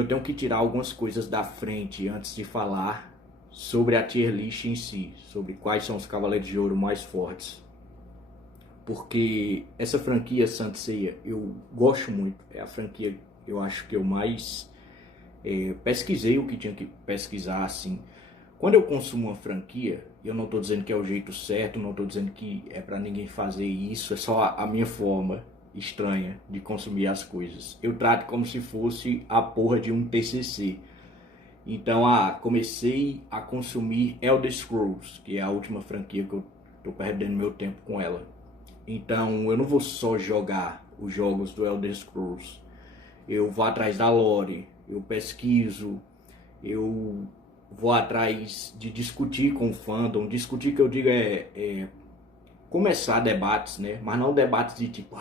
Eu tenho que tirar algumas coisas da frente antes de falar sobre a tier list em si, sobre quais são os Cavaleiros de Ouro mais fortes. Porque essa franquia Saint Seiya eu gosto muito, é a franquia que eu acho que eu mais pesquisei o que tinha que pesquisar assim. Quando eu consumo uma franquia, eu não estou dizendo que é o jeito certo, não estou dizendo que é para ninguém fazer isso, é só a minha forma estranha de consumir as coisas. Eu trato como se fosse a porra de um TCC. Então, comecei a consumir Elder Scrolls, que é a última franquia que eu estou perdendo meu tempo com ela. Então, eu não vou só jogar os jogos do Elder Scrolls. Eu vou atrás da lore, eu pesquiso, eu vou atrás de discutir com o fandom. Discutir que eu digo é começar debates, né? Mas não debates de tipo,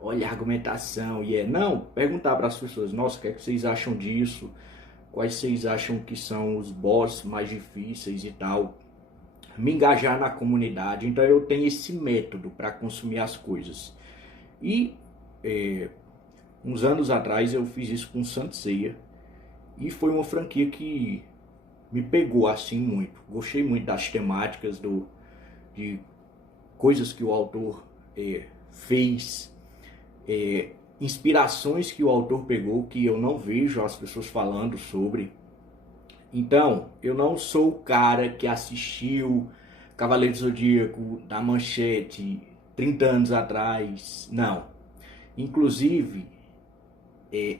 olha a argumentação e não, perguntar para as pessoas, nossa, o que é que vocês acham disso? Quais vocês acham que são os boss mais difíceis e tal? Me engajar na comunidade. Então eu tenho esse método para consumir as coisas. E uns anos atrás eu fiz isso com Saint Seiya e foi uma franquia que me pegou assim muito. Gostei muito das temáticas, de coisas que o autor fez, inspirações que o autor pegou que eu não vejo as pessoas falando sobre. Então, eu não sou o cara que assistiu Cavaleiro do Zodíaco da Manchete 30 anos atrás, não. Inclusive,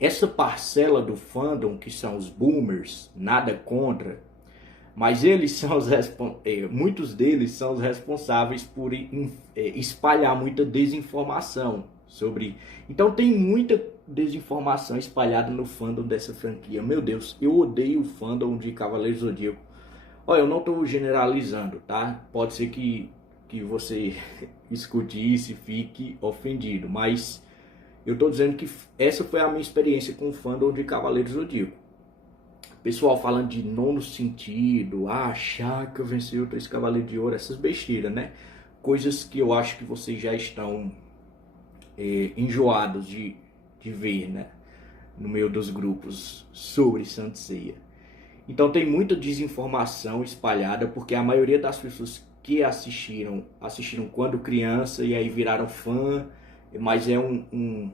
essa parcela do fandom, que são os boomers, nada contra, mas eles são muitos deles são os responsáveis por espalhar muita desinformação sobre. Então tem muita desinformação espalhada no fandom dessa franquia. Meu Deus, eu odeio o fandom de Cavaleiros do Zodíaco. Olha, eu não estou generalizando, tá? Pode ser que você escute isso e fique ofendido, mas eu estou dizendo que essa foi a minha experiência com o fandom de Cavaleiros do Zodíaco. Pessoal falando de nono sentido, achar que eu venci o 3 Cavaleiros de Ouro, essas besteiras, né? Coisas que eu acho que vocês já estão enjoados de ver, né? No meio dos grupos sobre Saint Seiya. Então tem muita desinformação espalhada, porque a maioria das pessoas que assistiram quando criança e aí viraram fã, mas é um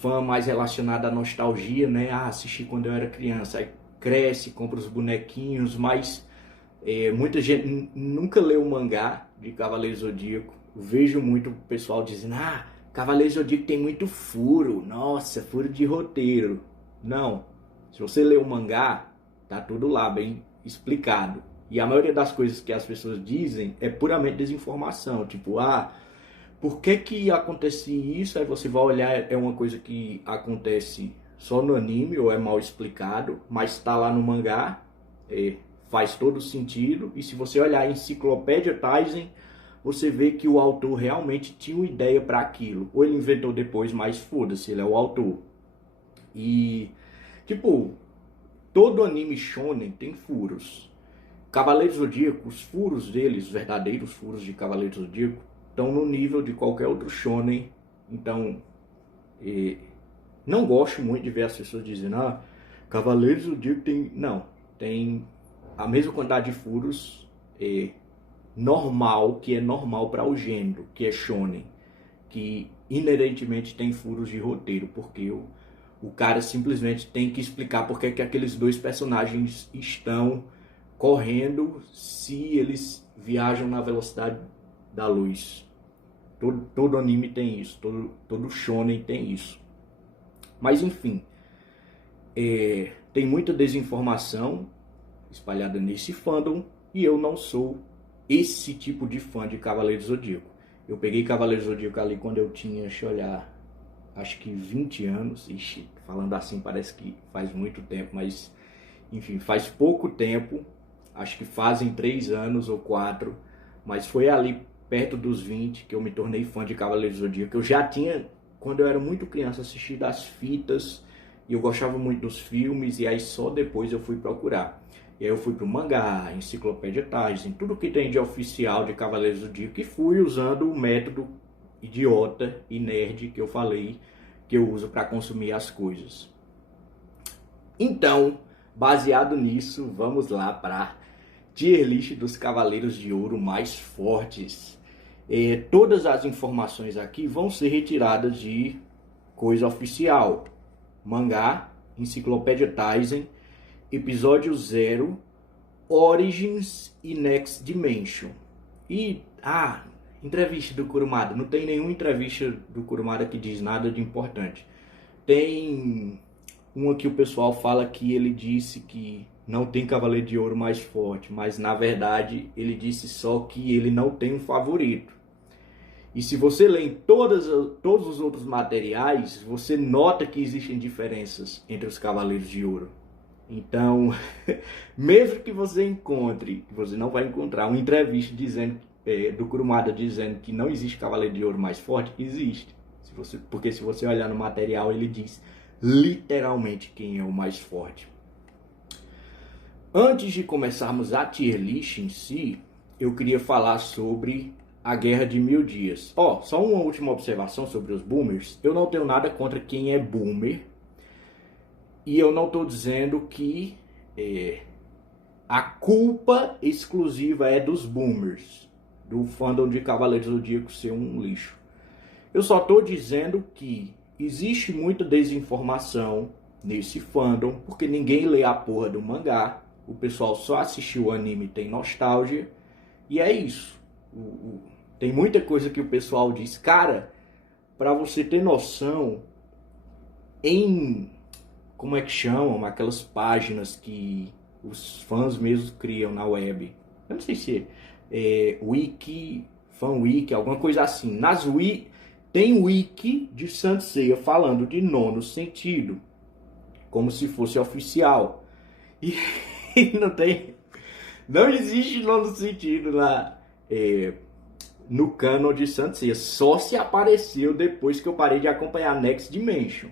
fã mais relacionado à nostalgia, né? Assisti quando eu era criança, aí cresce, compra os bonequinhos, mas muita gente nunca leu o mangá de Cavaleiro Zodíaco. Vejo muito pessoal dizendo, Cavaleiro Zodíaco tem muito furo, nossa, furo de roteiro. Não, se você ler o mangá, tá tudo lá bem explicado. E a maioria das coisas que as pessoas dizem é puramente desinformação, tipo, por que acontece isso? Aí você vai olhar, é uma coisa que acontece só no anime ou é mal explicado, mas está lá no mangá, faz todo sentido. E se você olhar a Enciclopédia Taizen, você vê que o autor realmente tinha uma ideia para aquilo. Ou ele inventou depois, mas foda-se, ele é o autor. E, tipo, todo anime shonen tem furos. Cavaleiros do Zodíaco, os furos deles, os verdadeiros furos de Cavaleiros do Zodíaco, estão no nível de qualquer outro shonen. Então, não gosto muito de ver as pessoas dizendo, Cavaleiros do Zodíaco tem... Não, tem a mesma quantidade de furos normal, que é normal para o gênero, que é shonen, que inerentemente tem furos de roteiro, porque o cara simplesmente tem que explicar porque é que aqueles dois personagens estão correndo se eles viajam na velocidade da luz. Todo anime tem isso, todo shonen tem isso. Mas enfim, tem muita desinformação espalhada nesse fandom e eu não sou esse tipo de fã de Cavaleiros do Zodíaco. Eu peguei Cavaleiros do Zodíaco ali quando eu tinha, deixa eu olhar, acho que 20 anos. Ixi, falando assim parece que faz muito tempo, mas enfim, faz pouco tempo. Acho que fazem 3 anos ou 4, mas foi ali perto dos 20 que eu me tornei fã de Cavaleiros do Zodíaco. Eu já tinha, quando eu era muito criança, assistido as fitas e eu gostava muito dos filmes, e aí só depois eu fui procurar. E aí eu fui pro mangá, Enciclopédia Taizen, tudo que tem de oficial de Cavaleiros do Zodíaco, e fui usando o método idiota e nerd que eu falei que eu uso para consumir as coisas. Então, baseado nisso, vamos lá para tier list dos Cavaleiros de Ouro mais fortes. Todas as informações aqui vão ser retiradas de coisa oficial. Mangá, Enciclopédia Taizen, Episódio 0, Origins e Next Dimension. E, entrevista do Kurumada. Não tem nenhuma entrevista do Kurumada que diz nada de importante. Tem uma que o pessoal fala que ele disse que não tem Cavaleiro de Ouro mais forte, mas na verdade ele disse só que ele não tem um favorito. E se você lê em todos os outros materiais, você nota que existem diferenças entre os Cavaleiros de Ouro. Então, mesmo que você encontre, você não vai encontrar uma entrevista do Kurumada dizendo que não existe Cavaleiro de Ouro mais forte, existe. Porque se você olhar no material, ele diz literalmente quem é o mais forte. Antes de começarmos a tier list em si, eu queria falar sobre a Guerra de 1000 Dias. Só uma última observação sobre os boomers. Eu não tenho nada contra quem é boomer. E eu não estou dizendo que a culpa exclusiva é dos boomers, do fandom de Cavaleiros do Zodíaco ser um lixo. Eu só estou dizendo que existe muita desinformação nesse fandom, porque ninguém lê a porra do mangá, o pessoal só assistiu o anime e tem nostalgia, e é isso. Tem muita coisa que o pessoal diz, cara, pra você ter noção, como é que chamam aquelas páginas que os fãs mesmos criam na web, eu não sei se wiki, fanwiki, alguma coisa assim, tem wiki de Saint Seiya falando de nono sentido, como se fosse oficial. E não existe nono sentido no canon de Saint Seiya. Só se apareceu depois que eu parei de acompanhar Next Dimension.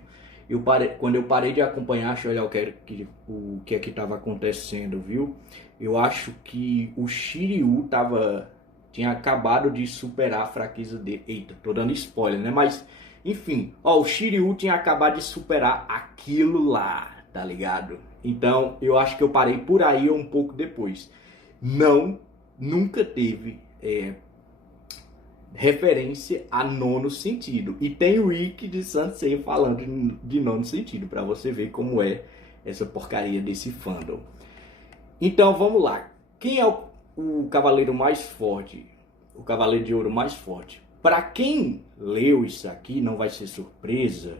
Quando eu parei de acompanhar, deixa eu olhar o que é que estava acontecendo, viu? Eu acho que o Shiryu tinha acabado de superar a fraqueza dele. Eita, tô dando spoiler, né? Mas, enfim, o Shiryu tinha acabado de superar aquilo lá, tá ligado? Então, eu acho que eu parei por aí um pouco depois. Nunca teve referência a nono sentido. E tem o wiki de Saint Seiya falando de nono sentido, pra você ver como é essa porcaria desse fandom. Então, vamos lá. Quem é o cavaleiro mais forte, o Cavaleiro de Ouro mais forte? Para quem leu isso aqui, não vai ser surpresa,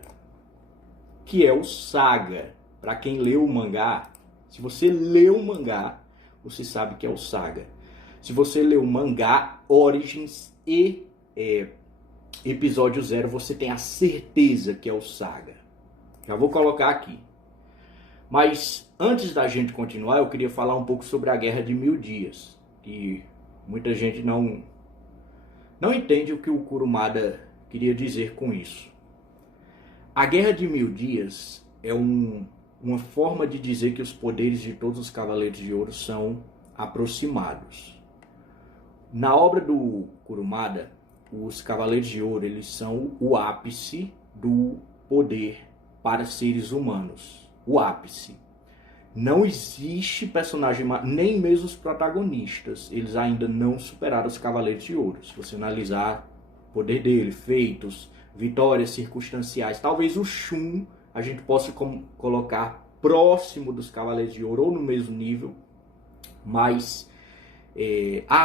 que é o Saga. Para quem leu o mangá, se você leu o mangá, você sabe que é o Saga. Se você leu o mangá Origins e Episódio 0, você tem a certeza que é o Saga. Já vou colocar aqui. Mas antes da gente continuar, eu queria falar um pouco sobre a Guerra de 1000 Dias, que muita gente não entende o que o Kurumada queria dizer com isso. A Guerra de 1000 Dias é uma forma de dizer que os poderes de todos os Cavaleiros de Ouro são aproximados. Na obra do Kurumada, os Cavaleiros de Ouro eles são o ápice do poder para seres humanos. O ápice. Não existe personagem, nem mesmo os protagonistas, eles ainda não superaram os Cavaleiros de Ouro. Se você analisar o poder dele, feitos, vitórias circunstanciais, talvez o Shun a gente possa colocar próximo dos Cavaleiros de Ouro ou no mesmo nível, mas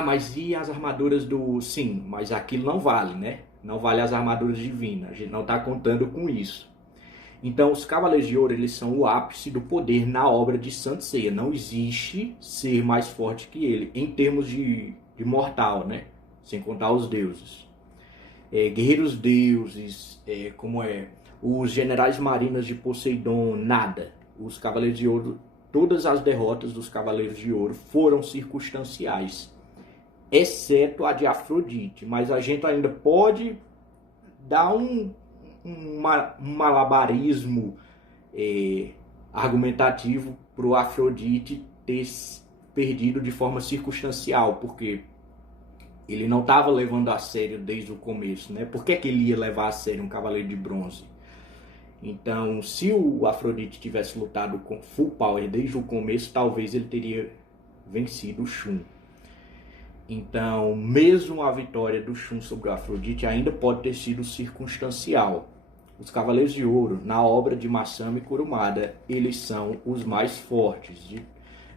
mas e as armaduras do... Sim, mas aquilo não vale, né? Não vale as armaduras divinas, a gente não está contando com isso. Então, os Cavaleiros de Ouro, eles são o ápice do poder na obra de Saint Seiya. Não existe ser mais forte que ele, em termos de mortal, né? Sem contar os deuses. Guerreiros deuses, os generais marinas de Poseidon, nada. Os Cavaleiros de Ouro, todas as derrotas dos Cavaleiros de Ouro foram circunstanciais, exceto a de Afrodite. Mas a gente ainda pode dar um malabarismo argumentativo para o Afrodite ter perdido de forma circunstancial, porque ele não estava levando a sério desde o começo, né? Por que ele ia levar a sério um Cavaleiro de Bronze? Então, se o Afrodite tivesse lutado com full power desde o começo, talvez ele teria vencido o Shun. Então, mesmo a vitória do Shun sobre o Afrodite ainda pode ter sido circunstancial. Os Cavaleiros de Ouro, na obra de Masami Kurumada, eles são os mais fortes.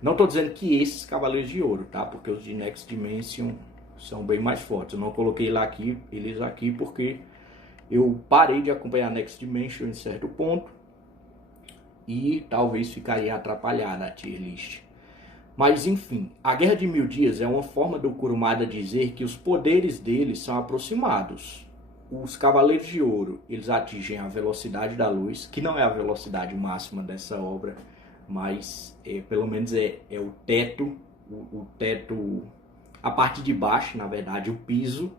Não estou dizendo que esses Cavaleiros de Ouro, tá? Porque os de Next Dimension são bem mais fortes. Eu não coloquei eles aqui porque eu parei de acompanhar Next Dimension em certo ponto e talvez ficaria atrapalhada a tier list. Mas enfim, a Guerra de 1000 Dias é uma forma do Kurumada dizer que os poderes deles são aproximados. Os Cavaleiros de Ouro, eles atingem a velocidade da luz, que não é a velocidade máxima dessa obra, mas pelo menos é o teto, o teto, a parte de baixo, na verdade, o piso,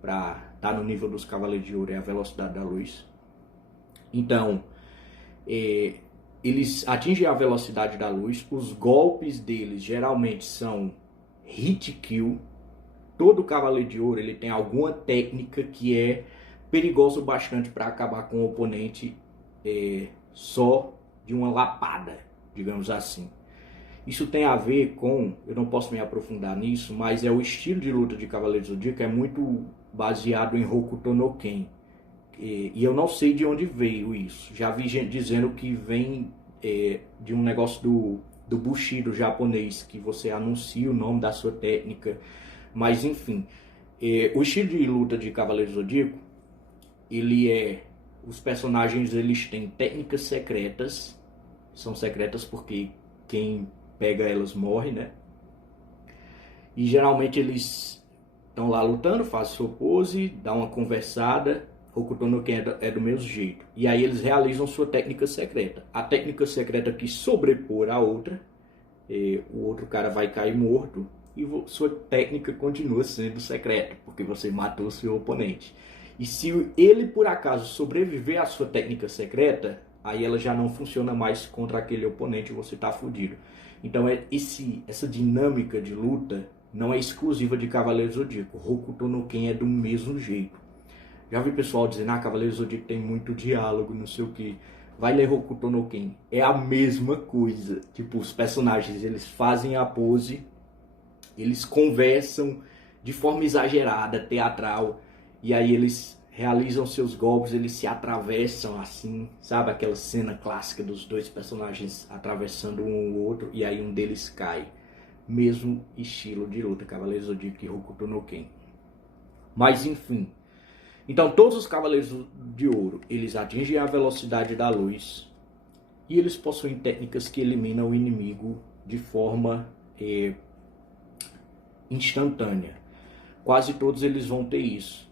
para estar no nível dos Cavaleiros de Ouro é a velocidade da luz. Então, eles atingem a velocidade da luz, os golpes deles geralmente são hit kill. Todo Cavaleiro de Ouro ele tem alguma técnica que é perigosa bastante para acabar com o oponente só de uma lapada, digamos assim. Isso tem a ver com, eu não posso me aprofundar nisso, mas é o estilo de luta de Cavaleiro do Zodíaco é muito baseado em Hokuto no Ken. E eu não sei de onde veio isso. Já vi gente dizendo que vem de um negócio do Bushido japonês, que você anuncia o nome da sua técnica. Mas enfim, o estilo de luta de Cavaleiro do Zodíaco, os personagens eles têm técnicas secretas. São secretas porque quem pega elas morre, né? E geralmente eles estão lá lutando, fazem sua pose, dá uma conversada. Hokuto no Ken é do mesmo jeito. E aí eles realizam sua técnica secreta. A técnica secreta que sobrepor a outra, o outro cara vai cair morto e sua técnica continua sendo secreta, porque você matou seu oponente. E se ele por acaso sobreviver à sua técnica secreta, aí ela já não funciona mais contra aquele oponente e você tá fudido. Então essa dinâmica de luta não é exclusiva de Cavaleiro Zodíaco. Hokuto no Ken é do mesmo jeito. Já vi pessoal dizendo, Cavaleiro Zodíaco tem muito diálogo, não sei o que. Vai ler Hokuto no Ken. É a mesma coisa. Tipo, os personagens, eles fazem a pose, eles conversam de forma exagerada, teatral, e aí eles realizam seus golpes, eles se atravessam assim, sabe? Aquela cena clássica dos dois personagens atravessando um ou outro, e aí um deles cai. Mesmo estilo de luta, Cavaleiro Zodíaco e Hokuto no Ken. Mas enfim. Então todos os Cavaleiros de Ouro, eles atingem a velocidade da luz e eles possuem técnicas que eliminam o inimigo de forma instantânea. Quase todos eles vão ter isso.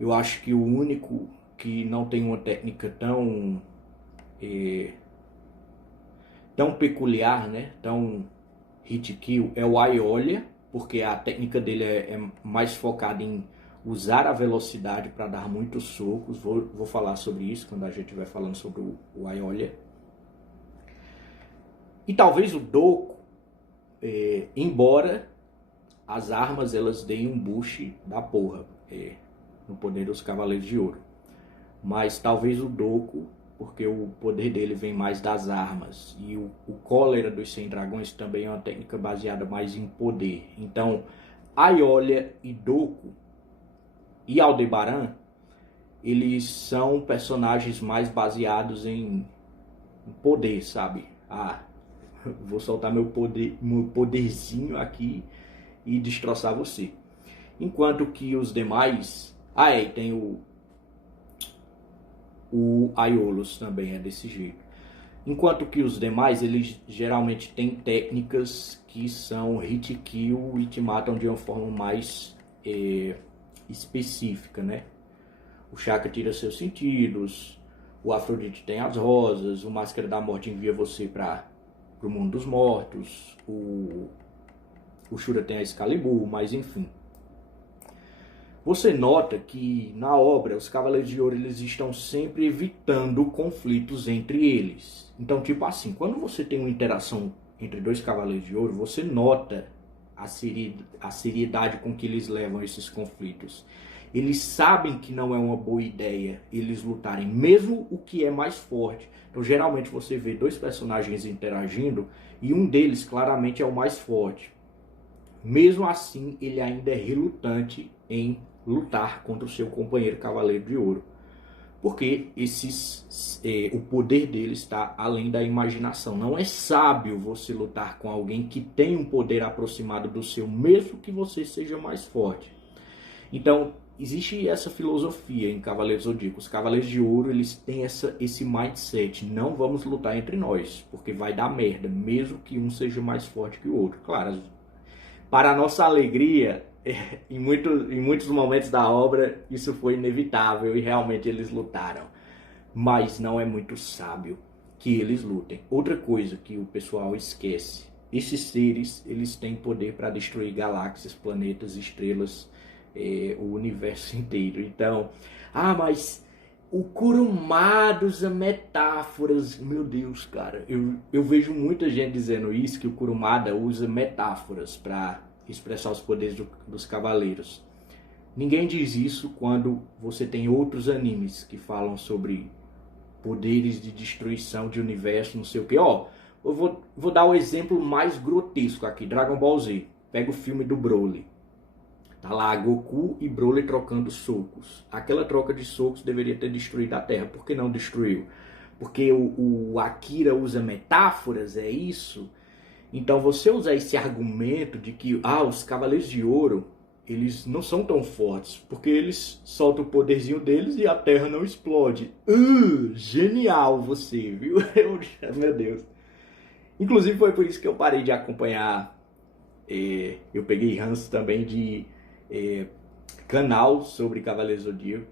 Eu acho que o único que não tem uma técnica tão peculiar, né? Tão hit kill é o Aiolia, porque a técnica dele é mais focada em usar a velocidade para dar muitos socos. Vou falar sobre isso quando a gente estiver falando sobre o Aiolia. E talvez o Doku, embora as armas elas deem um boost da porra no poder dos Cavaleiros de Ouro. Mas talvez o Doku, porque o poder dele vem mais das armas. E o Cólera dos 100 Dragões também é uma técnica baseada mais em poder. Então, Aiolia e Doku e Aldebaran, eles são personagens mais baseados em poder, sabe? Vou soltar meu poderzinho aqui e destroçar você. Enquanto que os demais... e tem o Aiolos também é desse jeito. Enquanto que os demais, eles geralmente têm técnicas que são hit kill e te matam de uma forma mais... específica, né? O Shaka tira seus sentidos, o Afrodite tem as rosas, o Máscara da Morte envia você para o mundo dos mortos, o Shura tem a Excalibur, mas enfim. Você nota que na obra os Cavaleiros de Ouro eles estão sempre evitando conflitos entre eles. Então, tipo assim, quando você tem uma interação entre dois Cavaleiros de Ouro, você nota a seriedade com que eles levam esses conflitos. Eles sabem que não é uma boa ideia eles lutarem, mesmo o que é mais forte. Então, geralmente você vê dois personagens interagindo e um deles claramente é o mais forte. Mesmo assim, ele ainda é relutante em lutar contra o seu companheiro Cavaleiro de Ouro. Porque o poder dele está além da imaginação. Não é sábio você lutar com alguém que tem um poder aproximado do seu, mesmo que você seja mais forte. Então, existe essa filosofia em Cavaleiros Zodíacos. Os Cavaleiros de Ouro, eles têm esse mindset. Não vamos lutar entre nós, porque vai dar merda, mesmo que um seja mais forte que o outro. Claro, para a nossa alegria, em muitos momentos da obra, isso foi inevitável e realmente eles lutaram. Mas não é muito sábio que eles lutem. Outra coisa que o pessoal esquece. Esses seres, eles têm poder para destruir galáxias, planetas, estrelas, o universo inteiro. Então, mas o Kurumada usa metáforas. Meu Deus, cara. Eu vejo muita gente dizendo isso, que o Kurumada usa metáforas para expressar os poderes dos cavaleiros. Ninguém diz isso quando você tem outros animes que falam sobre poderes de destruição de universo, não sei o que. Eu vou dar o exemplo mais grotesco aqui. Dragon Ball Z. Pega o filme do Broly. Tá lá Goku e Broly trocando socos. Aquela troca de socos deveria ter destruído a Terra. Por que não destruiu? Porque o Akira usa metáforas, é isso? Então você usar esse argumento de que os Cavaleiros de Ouro, eles não são tão fortes, porque eles soltam o poderzinho deles e a Terra não explode. Genial você, viu? Meu Deus. Inclusive foi por isso que eu parei de acompanhar. Eu peguei ranço também de canal sobre Cavaleiros do Zodíaco.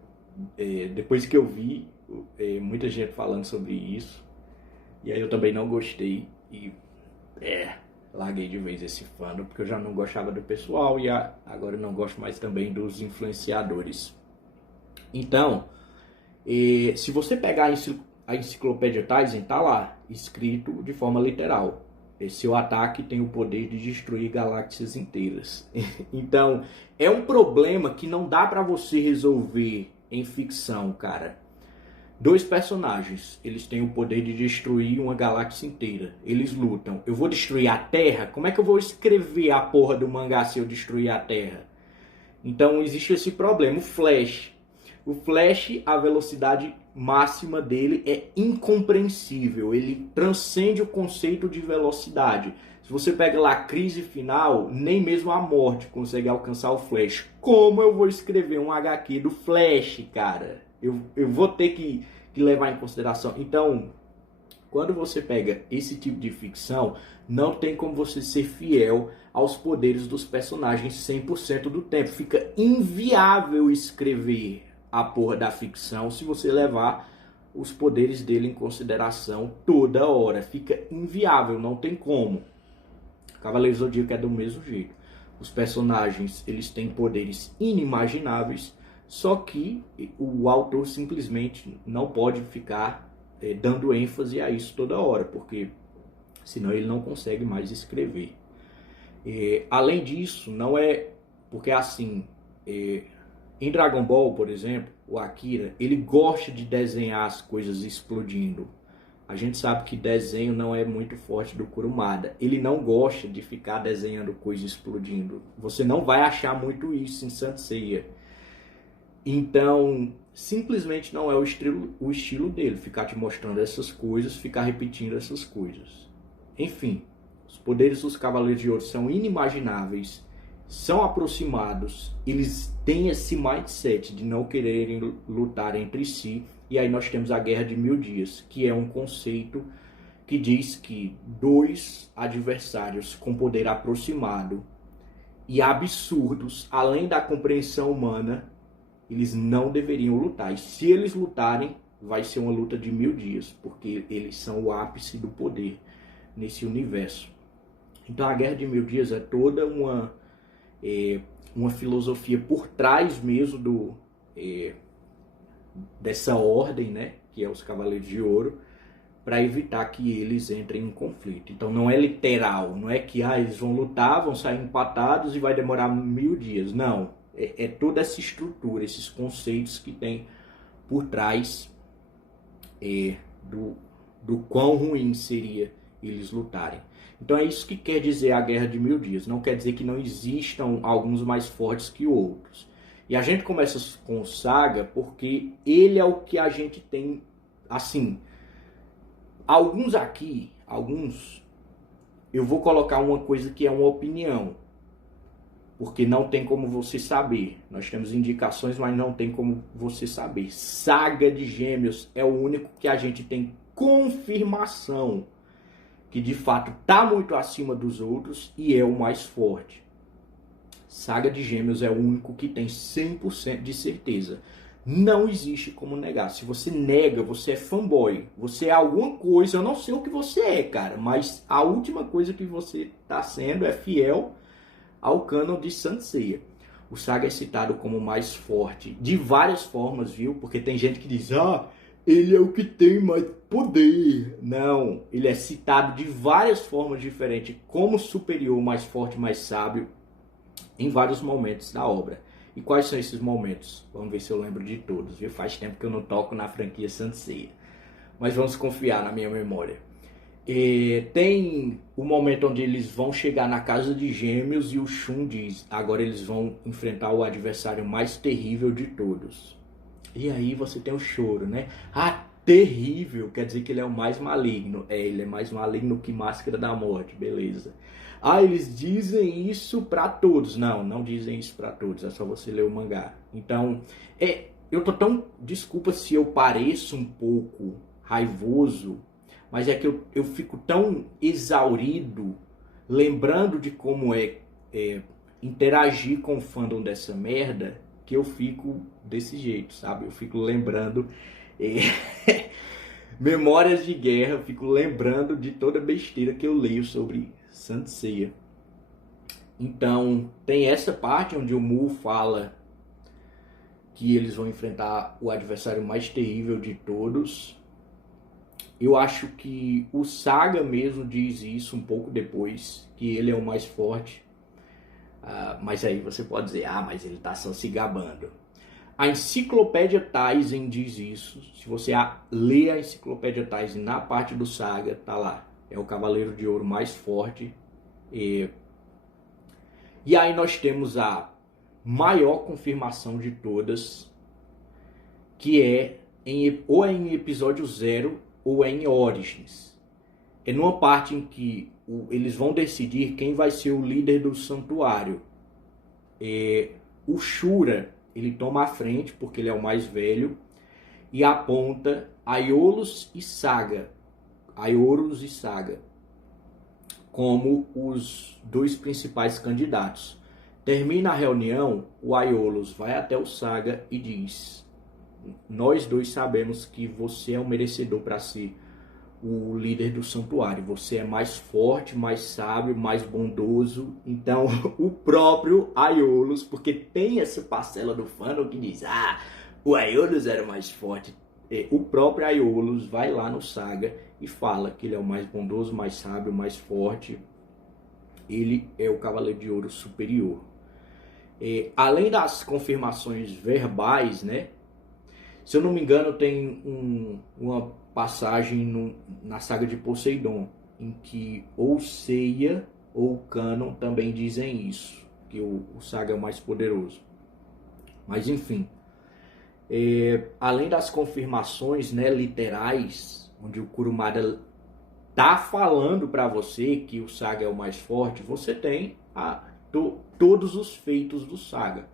Depois que eu vi muita gente falando sobre isso, e aí eu também não gostei e larguei de vez esse fandom, porque eu já não gostava do pessoal e agora eu não gosto mais também dos influenciadores. Então, se você pegar a enciclopédia Taizen, tá lá escrito de forma literal: seu ataque tem o poder de destruir galáxias inteiras. Então, é um problema que não dá pra você resolver em ficção, cara. Dois personagens, eles têm o poder de destruir uma galáxia inteira. Eles lutam. Eu vou destruir a Terra? Como é que eu vou escrever a porra do mangá se eu destruir a Terra? Então, existe esse problema. O Flash, a velocidade máxima dele é incompreensível. Ele transcende o conceito de velocidade. Se você pega lá a crise final, nem mesmo a morte consegue alcançar o Flash. Como eu vou escrever um HQ do Flash, cara? Eu vou ter que levar em consideração. Então, quando você pega esse tipo de ficção, não tem como você ser fiel aos poderes dos personagens 100% do tempo. Fica inviável escrever a porra da ficção se você levar os poderes dele em consideração toda hora. Fica inviável, não tem como. Cavaleiros do Zodíaco é do mesmo jeito. Os personagens, eles têm poderes inimagináveis, só que o autor simplesmente não pode ficar dando ênfase a isso toda hora, porque senão ele não consegue mais escrever. Além disso, não é porque assim, em Dragon Ball, por exemplo, o Akira, ele gosta de desenhar as coisas explodindo. A gente sabe que desenho não é muito forte do Kurumada. Ele não gosta de ficar desenhando coisa explodindo. Você não vai achar muito isso em Saint Seiya. Então, simplesmente não é o estilo dele, ficar te mostrando essas coisas, ficar repetindo essas coisas. Enfim, os poderes dos Cavaleiros de Ouro são inimagináveis, são aproximados, eles têm esse mindset de não quererem lutar entre si. E aí nós temos a Guerra de 1000 Dias, que é um conceito que diz que dois adversários com poder aproximado e absurdos, além da compreensão humana, eles não deveriam lutar. E se eles lutarem, vai ser uma luta de 1000 dias, porque eles são o ápice do poder nesse universo. Então a Guerra de 1000 Dias é toda uma filosofia por trás mesmo dessa ordem, né, que é os Cavaleiros de Ouro, para evitar que eles entrem em conflito. Então não é literal, não é que eles vão lutar, vão sair empatados e vai demorar 1000 dias. Não. É toda essa estrutura, esses conceitos que tem por trás do quão ruim seria eles lutarem. Então é isso que quer dizer a Guerra de 1000 Dias. Não quer dizer que não existam alguns mais fortes que outros. E a gente começa com o Saga porque ele é o que a gente tem, assim, alguns, eu vou colocar uma coisa que é uma opinião, porque não tem como você saber. Nós temos indicações, mas não tem como você saber. Saga de Gêmeos é o único que a gente tem confirmação que de fato está muito acima dos outros e é o mais forte. Saga de Gêmeos é o único que tem 100% de certeza. Não existe como negar. Se você nega, você é fanboy. Você é alguma coisa, eu não sei o que você é, cara, mas a última coisa que você está sendo é fiel ao cânon de Saint Seiya. O Saga é citado como o mais forte de várias formas, viu? Porque tem gente que diz, ele é o que tem mais poder. Não, ele é citado de várias formas diferentes como superior, mais forte, mais sábio em vários momentos da obra. E quais são esses momentos? Vamos ver se eu lembro de todos, viu? Faz tempo que eu não toco na franquia Saint Seiya, mas vamos confiar na minha memória. Tem o momento onde eles vão chegar na casa de Gêmeos e o Shun diz, agora eles vão enfrentar o adversário mais terrível de todos. E aí você tem o choro, né? Terrível, quer dizer que ele é o mais maligno. Ele é mais maligno que Máscara da Morte, beleza. Eles dizem isso pra todos. Não dizem isso pra todos, é só você ler o mangá. Então, eu tô tão... Desculpa se eu pareço um pouco raivoso, mas é que eu fico tão exaurido lembrando de como interagir com o fandom dessa merda, que eu fico desse jeito, sabe? Eu fico lembrando memórias de guerra, eu fico lembrando de toda besteira que eu leio sobre Saint Seiya. Então, tem essa parte onde o Mu fala que eles vão enfrentar o adversário mais terrível de todos. Eu acho que o Saga mesmo diz isso um pouco depois, que ele é o mais forte. Mas aí você pode dizer, mas ele está só se gabando. A Enciclopédia Taisen diz isso. Se você ler a Enciclopédia Taisen na parte do Saga, tá lá. É o Cavaleiro de Ouro mais forte. E aí nós temos a maior confirmação de todas, que é ou em episódio 0 ou em Origins. É numa parte em que eles vão decidir quem vai ser o líder do santuário. O Shura, ele toma a frente porque ele é o mais velho e aponta Aiolos e Saga como os dois principais candidatos. Termina a reunião, o Aiolos vai até o Saga e diz: nós dois sabemos que você é o merecedor para ser o líder do santuário. Você é mais forte, mais sábio, mais bondoso. Então, o próprio Aiolos, porque tem essa parcela do fandom que diz, o Aiolos era mais forte. O próprio Aiolos vai lá no Saga e fala que ele é o mais bondoso, mais sábio, mais forte. Ele é o Cavaleiro de Ouro superior. Além das confirmações verbais, né? Se eu não me engano, tem uma passagem na saga de Poseidon, em que ou Seiya ou Canon também dizem isso, que o Saga é o mais poderoso. Mas enfim, além das confirmações, né, literais, onde o Kurumada tá falando para você que o Saga é o mais forte, você tem todos os feitos do Saga.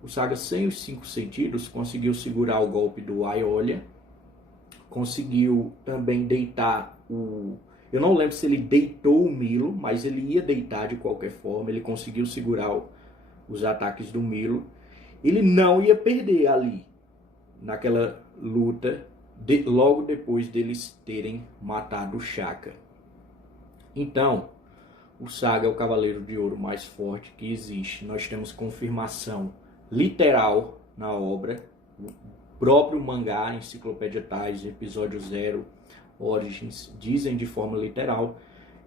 O Saga, sem os 5 sentidos, conseguiu segurar o golpe do Aiolia, conseguiu também deitar eu não lembro se ele deitou o Milo, mas ele ia deitar de qualquer forma, ele conseguiu segurar os ataques do Milo. Ele não ia perder ali, naquela luta, logo depois deles terem matado o Shaka. Então, o Saga é o Cavaleiro de Ouro mais forte que existe. Nós temos confirmação literal na obra, o próprio mangá, Enciclopédia Taisen, episódio 0, Origins, dizem de forma literal,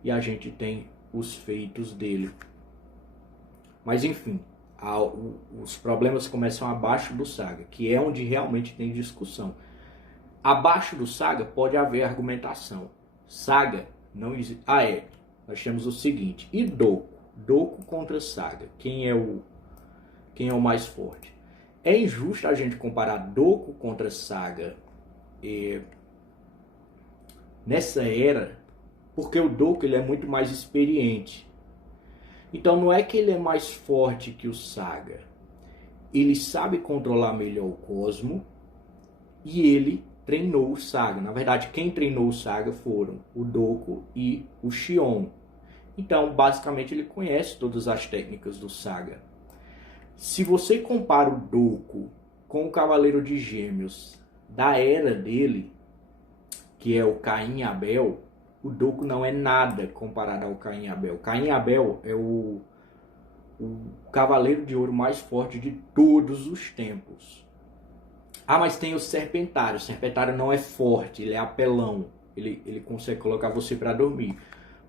e a gente tem os feitos dele. Mas enfim, os problemas começam abaixo do Saga, que é onde realmente tem discussão. Abaixo do Saga pode haver argumentação. Saga não existe. Nós temos o seguinte, e Doku? Doku contra Saga, quem é o mais forte? É injusto a gente comparar Doku contra Saga nessa era, porque o Doku ele é muito mais experiente. Então não é que ele é mais forte que o Saga. Ele sabe controlar melhor o Cosmo e ele treinou o Saga. Na verdade, quem treinou o Saga foram o Doku e o Xion. Então, basicamente, ele conhece todas as técnicas do Saga. Se você compara o Doku com o Cavaleiro de Gêmeos da era dele, que é o Caim e Abel, o Doku não é nada comparado ao Caim e Abel. Caim e Abel é o Cavaleiro de Ouro mais forte de todos os tempos. Mas tem o Serpentário. O Serpentário não é forte, ele é apelão. Ele consegue colocar você para dormir.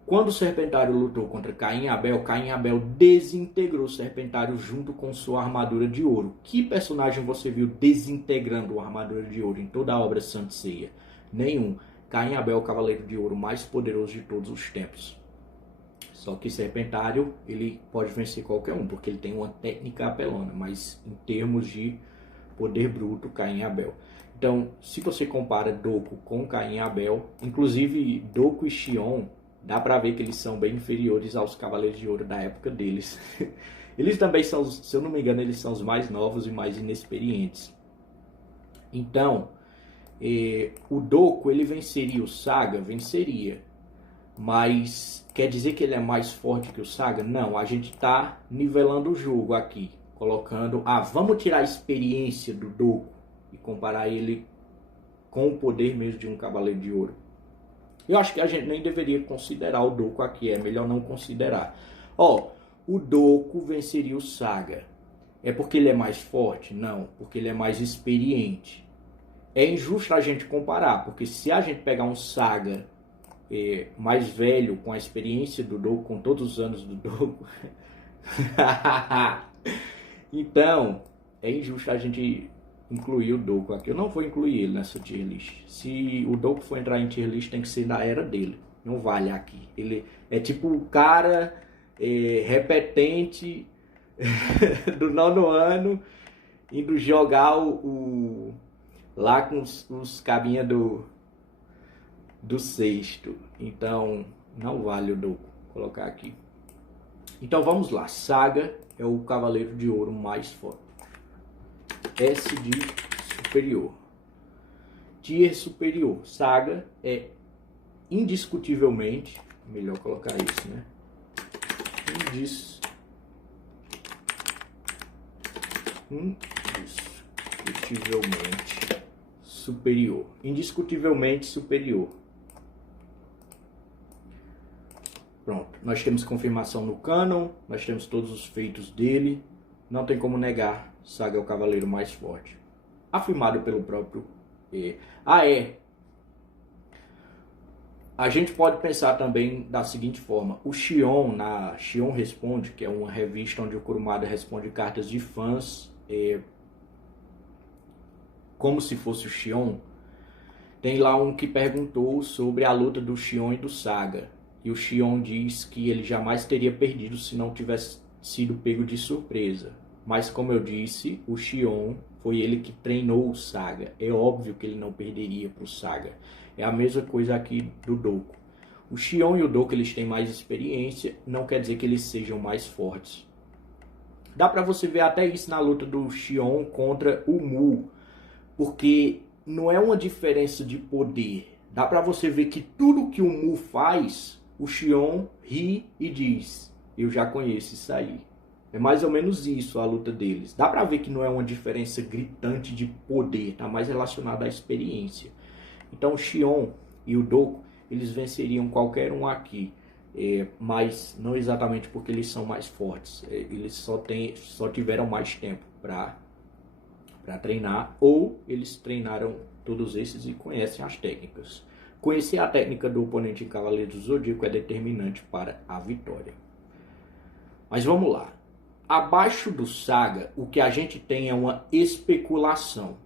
Quando o Serpentário lutou contra Caim e Abel desintegrou o Serpentário junto com sua armadura de ouro. Que personagem você viu desintegrando a armadura de ouro em toda a obra Saint Seiya? Nenhum. Caim e Abel é o Cavaleiro de Ouro mais poderoso de todos os tempos. Só que Serpentário, ele pode vencer qualquer um, porque ele tem uma técnica apelona, mas em termos de poder bruto, Caim e Abel. Então, se você compara Doku com Caim e Abel, inclusive Doku e Xion, dá pra ver que eles são bem inferiores aos Cavaleiros de Ouro da época deles. Eles também são, se eu não me engano, eles são os mais novos e mais inexperientes. Então, o Doku, ele venceria o Saga? Venceria. Mas quer dizer que ele é mais forte que o Saga? Não, a gente está nivelando o jogo aqui. Colocando, vamos tirar a experiência do Doku e comparar ele com o poder mesmo de um Cavaleiro de Ouro. Eu acho que a gente nem deveria considerar o Doku aqui, é melhor não considerar. O Doku venceria o Saga. É porque ele é mais forte? Não, porque ele é mais experiente. É injusto a gente comparar, porque se a gente pegar um Saga mais velho, com a experiência do Doku, com todos os anos do Doku, então é injusto a gente incluir o Doku aqui. Eu não vou incluir ele nessa tier list. Se o Doku for entrar em tier list, tem que ser da era dele. Não vale aqui. Ele é tipo o cara repetente do 9º ano, indo jogar lá com os cabinha do 6º. Então, não vale o Doku colocar aqui. Então, vamos lá. Saga é o Cavaleiro de Ouro mais forte. S de superior. Tier superior. Saga é indiscutivelmente... Melhor colocar isso, né? Indiscutivelmente superior. Indiscutivelmente superior. Pronto. Nós temos confirmação no canon. Nós temos todos os feitos dele. Não tem como negar. Saga é o cavaleiro mais forte. Afirmado pelo próprio A gente pode pensar também da seguinte forma. O Xion, na Xion Responde, que é uma revista onde o Kurumada responde cartas de fãs como se fosse o Xion, tem lá um que perguntou sobre a luta do Xion e do Saga. E o Xion diz que ele jamais teria perdido se não tivesse sido pego de surpresa. Mas como eu disse, o Xion foi ele que treinou o Saga. É óbvio que ele não perderia para o Saga. É a mesma coisa aqui do Doku. O Xion e o Doku eles têm mais experiência, não quer dizer que eles sejam mais fortes. Dá para você ver até isso na luta do Xion contra o Mu, porque não é uma diferença de poder. Dá para você ver que tudo que o Mu faz, o Xion ri e diz: eu já conheço isso aí. É mais ou menos isso a luta deles. Dá pra ver que não é uma diferença gritante de poder, tá mais relacionado à experiência. Então o Xion e o Doku, eles venceriam qualquer um aqui. Mas não exatamente porque eles são mais fortes. Eles só tiveram mais tempo para treinar, ou eles treinaram todos esses e conhecem as técnicas. Conhecer a técnica do oponente em Cavaleiro do Zodíaco é determinante para a vitória. Mas vamos lá. abaixo do Saga, o que a gente tem é uma especulação.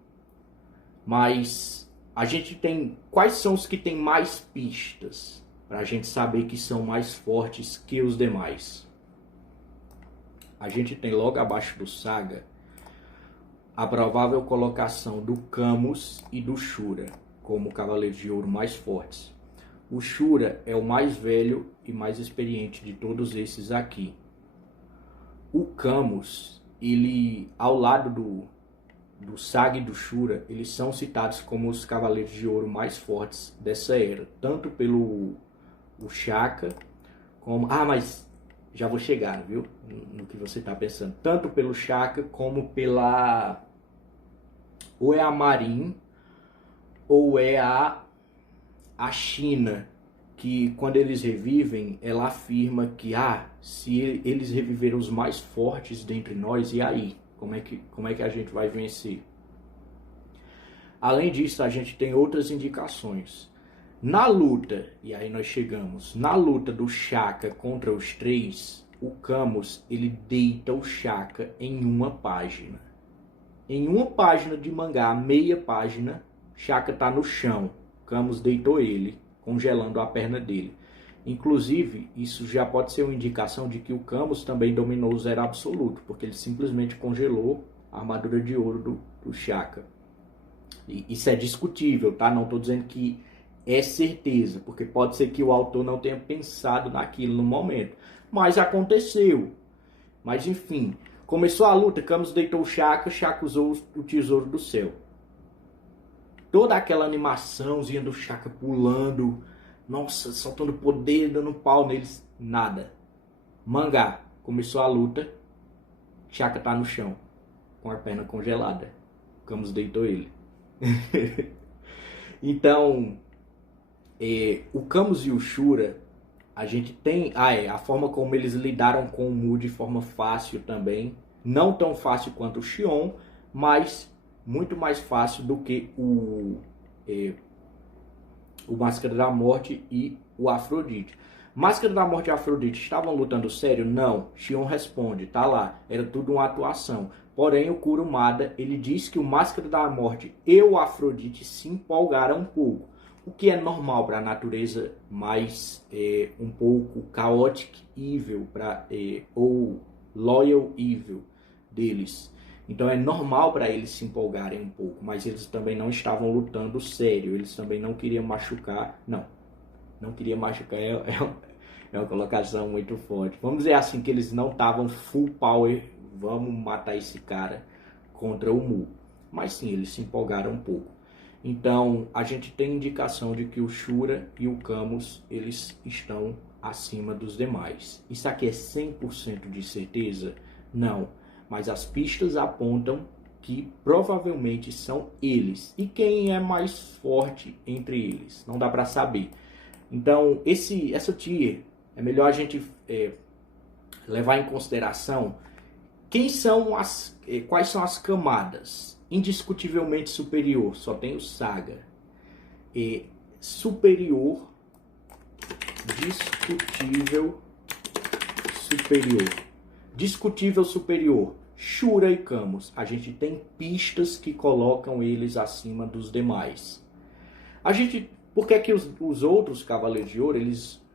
Mas a gente tem... Quais são os que têm mais pistas para a gente saber que são mais fortes que os demais? A gente tem logo abaixo do Saga a provável colocação do Camus e do Shura como Cavaleiros de Ouro mais fortes. O Shura é o mais velho e mais experiente de todos esses aqui. O Camus, ele, ao lado do Saga e do Shura, eles são citados como os Cavaleiros de Ouro mais fortes dessa era. Tanto pelo o Shaka, como... Ah, mas já vou chegar, viu? No que você está pensando. Tanto pelo Shaka, como pela... Ou é a Marin, ou é a China, que quando eles revivem, ela afirma que se eles reviveram os mais fortes dentre nós, e aí? Como é que a gente vai vencer? Além disso, a gente tem outras indicações. Na luta, e aí nós chegamos, na luta do Shaka contra os três, o Camus, ele deita o Shaka em uma página. Em uma página de mangá, meia página, Shaka tá no chão. Camus deitou ele, congelando a perna dele. Inclusive, isso já pode ser uma indicação de que o Camus também dominou o Zero Absoluto, porque ele simplesmente congelou a armadura de ouro do Shaka. E isso é discutível, tá? Não estou dizendo que é certeza, porque pode ser que o autor não tenha pensado naquilo no momento. Mas aconteceu. Mas enfim, começou a luta, Camus deitou o Shaka, Shaka usou o Tesouro do Céu. Toda aquela animaçãozinha do Shaka pulando, nossa, soltando poder, dando pau neles, nada. Mangá, começou a luta, Shaka tá no chão, com a perna congelada. Camus deitou ele. Então, o Camus e o Shura, a gente tem... a forma como eles lidaram com o Mu de forma fácil também. Não tão fácil quanto o Xion, mas muito mais fácil do que o Máscara da Morte e o Afrodite. Máscara da Morte e Afrodite estavam lutando sério? Não. Xion responde, tá lá, era tudo uma atuação. Porém, o Kurumada, ele diz que o Máscara da Morte e o Afrodite se empolgaram um pouco. O que é normal para a natureza mais um pouco chaotic evil, ou loyal evil deles. Então é normal para eles se empolgarem um pouco, mas eles também não estavam lutando sério, eles também não queriam machucar, não queria machucar, é uma colocação muito forte. Vamos dizer assim, que eles não estavam full power, vamos matar esse cara contra o Mu. Mas sim, eles se empolgaram um pouco. Então a gente tem indicação de que o Shura e o Camus, eles estão acima dos demais. Isso aqui é 100% de certeza? Não. Mas as pistas apontam que provavelmente são eles. E quem é mais forte entre eles? Não dá para saber. Então, essa tier, é melhor a gente levar em consideração quais são as camadas. Indiscutivelmente superior, só tem o Saga. Superior, discutível, superior. Discutível superior, Shura e Camus. A gente tem pistas que colocam eles acima dos demais. Por que é que os outros Cavaleiros de Ouro,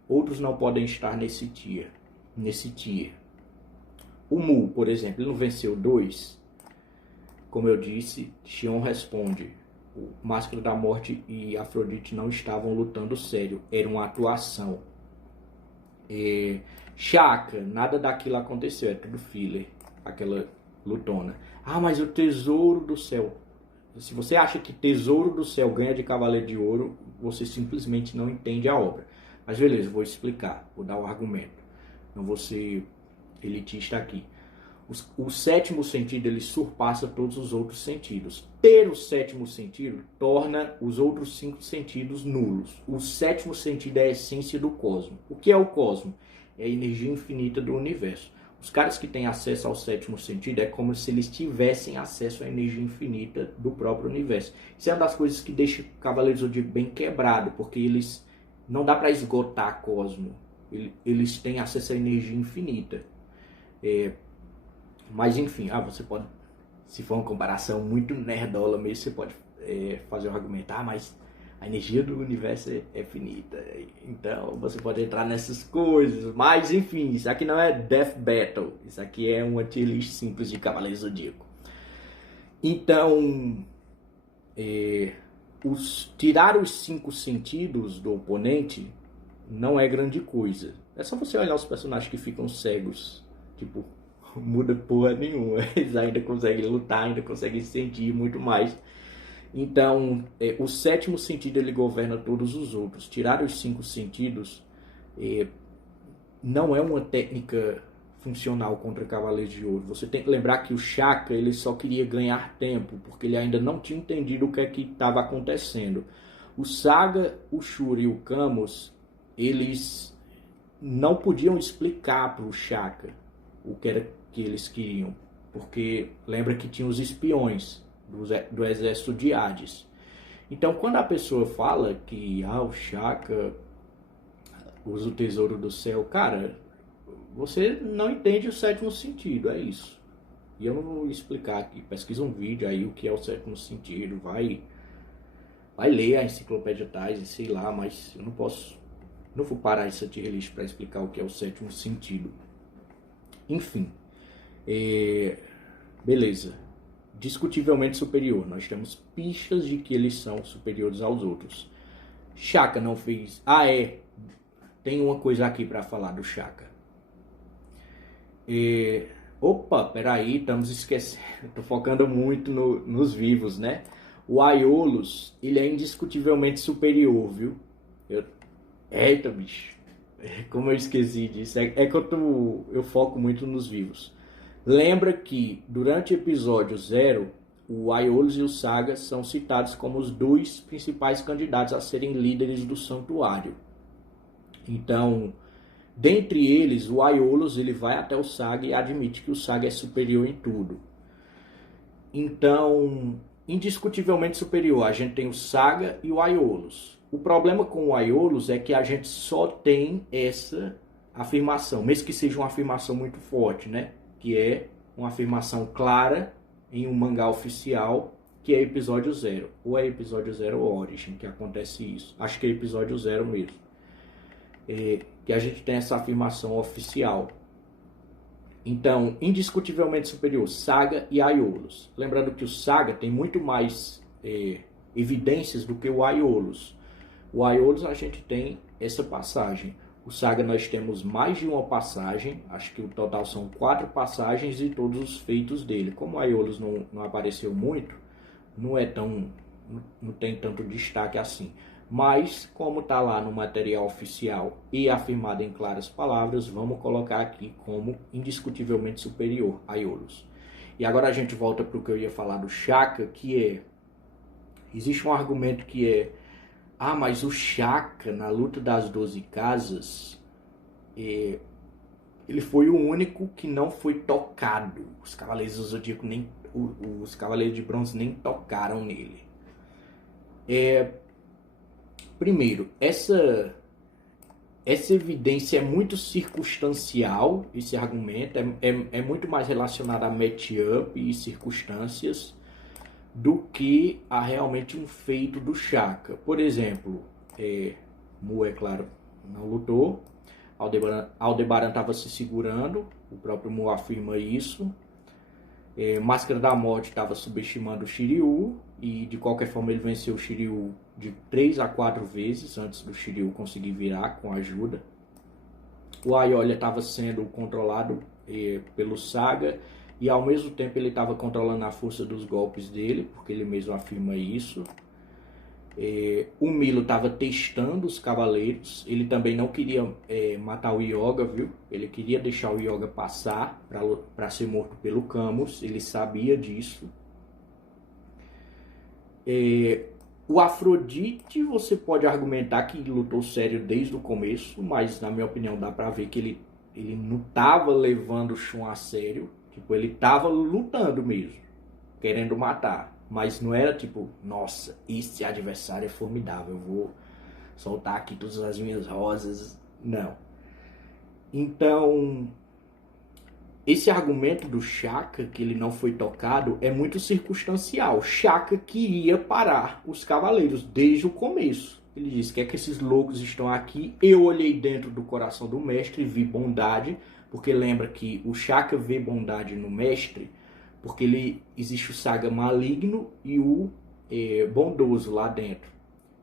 outros não podem estar nesse tier? O Mu, por exemplo, ele não venceu 2? Como eu disse, Xion responde. O Máscara da Morte e Afrodite não estavam lutando sério. Era uma atuação. Shaka, nada daquilo aconteceu, é tudo filler, aquela lutona. Mas o Tesouro do Céu. Se você acha que Tesouro do Céu ganha de Cavaleiro de Ouro, você simplesmente não entende a obra. Mas beleza, vou explicar, vou dar o argumento. Não vou ser elitista aqui. O sétimo sentido, ele surpassa todos os outros sentidos. Ter o sétimo sentido torna os outros 5 sentidos nulos. O sétimo sentido é a essência do cosmo. O que é o cosmo? É a energia infinita do universo. Os caras que têm acesso ao sétimo sentido é como se eles tivessem acesso à energia infinita do próprio universo. Isso é uma das coisas que deixa o Cavaleiro do Zodíaco bem quebrado, porque eles não dá para esgotar cosmo. Eles têm acesso à energia infinita. Mas enfim, você pode, se for uma comparação muito nerdola mesmo, você pode fazer um argumento, mas a energia do universo é finita, então você pode entrar nessas coisas. Mas enfim, isso aqui não é Death Battle, isso aqui é uma tier list simples de Cavaleiro Zodíaco. Então, tirar os 5 sentidos do oponente não é grande coisa. É só você olhar os personagens que ficam cegos, tipo, muda porra nenhuma. Eles ainda conseguem lutar, ainda conseguem sentir muito mais. Então, o 7º sentido ele governa todos os outros. Tirar os 5 sentidos não é uma técnica funcional contra Cavaleiros de Ouro. Você tem que lembrar que o Shaka ele só queria ganhar tempo, porque ele ainda não tinha entendido o que é que estava acontecendo. O Saga, o Shuri e o Camus, eles não podiam explicar para o Shaka o que era que eles queriam, porque lembra que tinha os espiões do exército de Hades. Então, quando a pessoa fala que o Shaka usa o tesouro do céu, cara, você não entende o 7º sentido, é isso. E eu não vou explicar aqui, pesquisa um vídeo aí o que é o 7º sentido, vai ler a enciclopédia Tais, sei lá, mas eu não vou parar essa tier list para explicar o que é o 7º sentido. Enfim, beleza. Discutivelmente superior. Nós temos pistas de que eles são superiores aos outros. Shaka não fez... tem uma coisa aqui para falar do Shaka. Opa, peraí, estamos esquecendo. Estou focando muito nos vivos, né? O Aiolos, ele é indiscutivelmente superior, viu? Eita, bicho. Como eu esqueci disso. É que eu foco muito nos vivos. Lembra que, durante o episódio 0, o Aiolos e o Saga são citados como os 2 principais candidatos a serem líderes do santuário. Então, dentre eles, o Aiolos ele vai até o Saga e admite que o Saga é superior em tudo. Então, indiscutivelmente superior, a gente tem o Saga e o Aiolos. O problema com o Aiolos é que a gente só tem essa afirmação, mesmo que seja uma afirmação muito forte, né? Que é uma afirmação clara em um mangá oficial, que é episódio 0. Ou é episódio 0 ou Origin, que acontece isso. Acho que é episódio 0 mesmo. Que a gente tem essa afirmação oficial. Então, indiscutivelmente superior, Saga e Aiolos. Lembrando que o Saga tem muito mais evidências do que o Aiolos. O Aiolos a gente tem essa passagem. O Saga nós temos mais de uma passagem, acho que o total são 4 passagens e todos os feitos dele. Como o Aiolos não apareceu muito, não tem tanto destaque assim. Mas, como está lá no material oficial e afirmado em claras palavras, vamos colocar aqui como indiscutivelmente superior a Aiolos. E agora a gente volta para o que eu ia falar do Shaka, que existe um argumento que mas o Shaka, na luta das 12 casas, ele foi o único que não foi tocado. Os Cavaleiros do Zodíaco, os Cavaleiros de Bronze nem tocaram nele. Primeiro, essa evidência é muito circunstancial, esse argumento é muito mais relacionado a match-up e circunstâncias do que a realmente um feito do Shaka. Por exemplo, Mu, é claro, não lutou, Aldebaran estava se segurando, o próprio Mu afirma isso, Máscara da Morte estava subestimando o Shiryu, e de qualquer forma ele venceu o Shiryu de 3 a 4 vezes antes do Shiryu conseguir virar com ajuda. O Aiolia estava sendo controlado pelo Saga, e ao mesmo tempo ele estava controlando a força dos golpes dele, porque ele mesmo afirma isso. O Milo estava testando os cavaleiros, ele também não queria matar o Yoga, viu? Ele queria deixar o Yoga passar para ser morto pelo Camus, ele sabia disso. O Afrodite, você pode argumentar que lutou sério desde o começo, mas na minha opinião dá para ver que ele não estava levando o Shun a sério. Tipo, ele tava lutando mesmo, querendo matar. Mas não era tipo, nossa, esse adversário é formidável, eu vou soltar aqui todas as minhas rosas. Não. Então, esse argumento do Shaka, que ele não foi tocado, é muito circunstancial. Shaka queria parar os cavaleiros desde o começo. Ele disse: que é que esses loucos estão aqui? Eu olhei dentro do coração do mestre e vi bondade, porque lembra que o Shaka vê bondade no mestre, porque existe o Saga maligno e o bondoso lá dentro.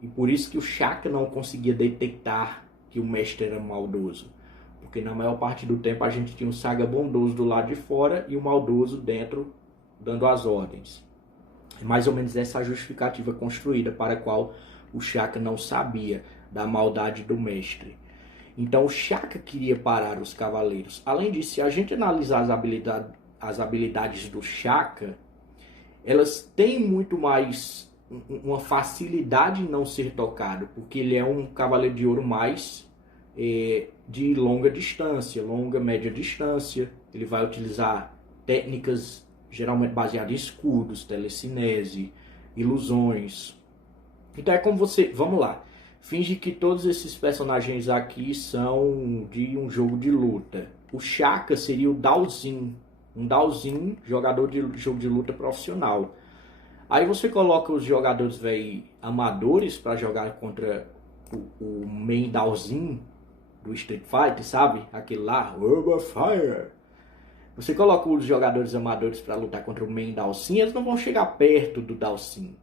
E por isso que o Shaka não conseguia detectar que o mestre era maldoso. Porque na maior parte do tempo a gente tinha um Saga bondoso do lado de fora e o maldoso dentro dando as ordens. É mais ou menos essa a justificativa construída para a qual o Shaka não sabia da maldade do mestre. Então o Shaka queria parar os cavaleiros. Além disso, se a gente analisar as habilidades do Shaka, elas têm muito mais uma facilidade em não ser tocado, porque ele é um cavaleiro de ouro mais de longa distância, longa, média distância. Ele vai utilizar técnicas geralmente baseadas em escudos, telecinese, ilusões. Então é como você... Vamos lá. Finge que todos esses personagens aqui são de um jogo de luta. O Shaka seria o Daozin. Um Daozin, jogador de jogo de luta profissional. Aí você coloca os jogadores amadores para jogar contra o main Daozin do Street Fighter, sabe? Aquele lá, Urban Fire. Você coloca os jogadores amadores para lutar contra o main Daozin, eles não vão chegar perto do Daozin.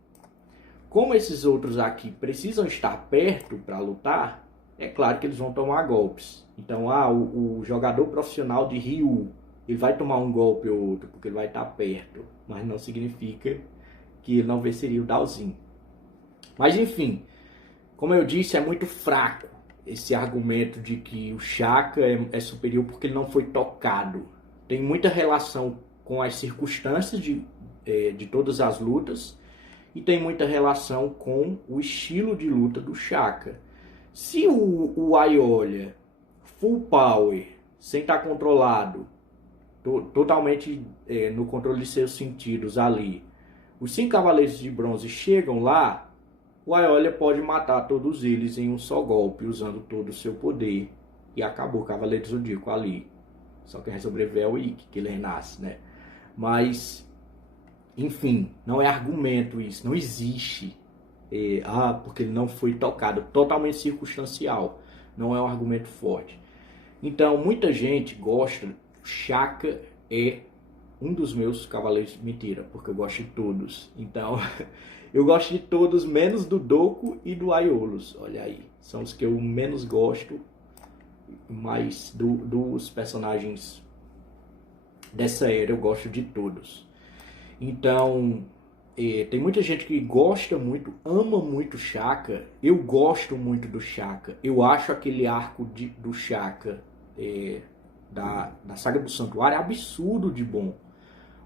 Como esses outros aqui precisam estar perto para lutar, é claro que eles vão tomar golpes. Então, o jogador profissional de Ryu, ele vai tomar um golpe ou outro, porque ele vai estar perto. Mas não significa que ele não venceria o Daozin. Mas, enfim, como eu disse, é muito fraco esse argumento de que o Shaka é superior porque ele não foi tocado. Tem muita relação com as circunstâncias de todas as lutas, e tem muita relação com o estilo de luta do Shaka. Se o Aiolia, full power, sem estar controlado, totalmente no controle de seus sentidos ali, os 5 Cavaleiros de Bronze chegam lá, o Aiolia pode matar todos eles em um só golpe, usando todo o seu poder. E acabou o Cavaleiro Zodíaco ali. Só quem sobreviver é o Ikki, que ele renasce, né? Mas... enfim, não é argumento isso, não existe. Porque ele não foi tocado, totalmente circunstancial, não é um argumento forte. Então, muita gente gosta, Shaka é um dos meus cavaleiros, mentira, porque eu gosto de todos. Então, eu gosto de todos, menos do Doku e do Aiolos, olha aí, são os que eu menos gosto, mas dos personagens dessa era eu gosto de todos. Então, tem muita gente que gosta muito, ama muito Shaka. Eu gosto muito do Shaka. Eu acho aquele arco do Shaka da Saga do Santuário absurdo de bom.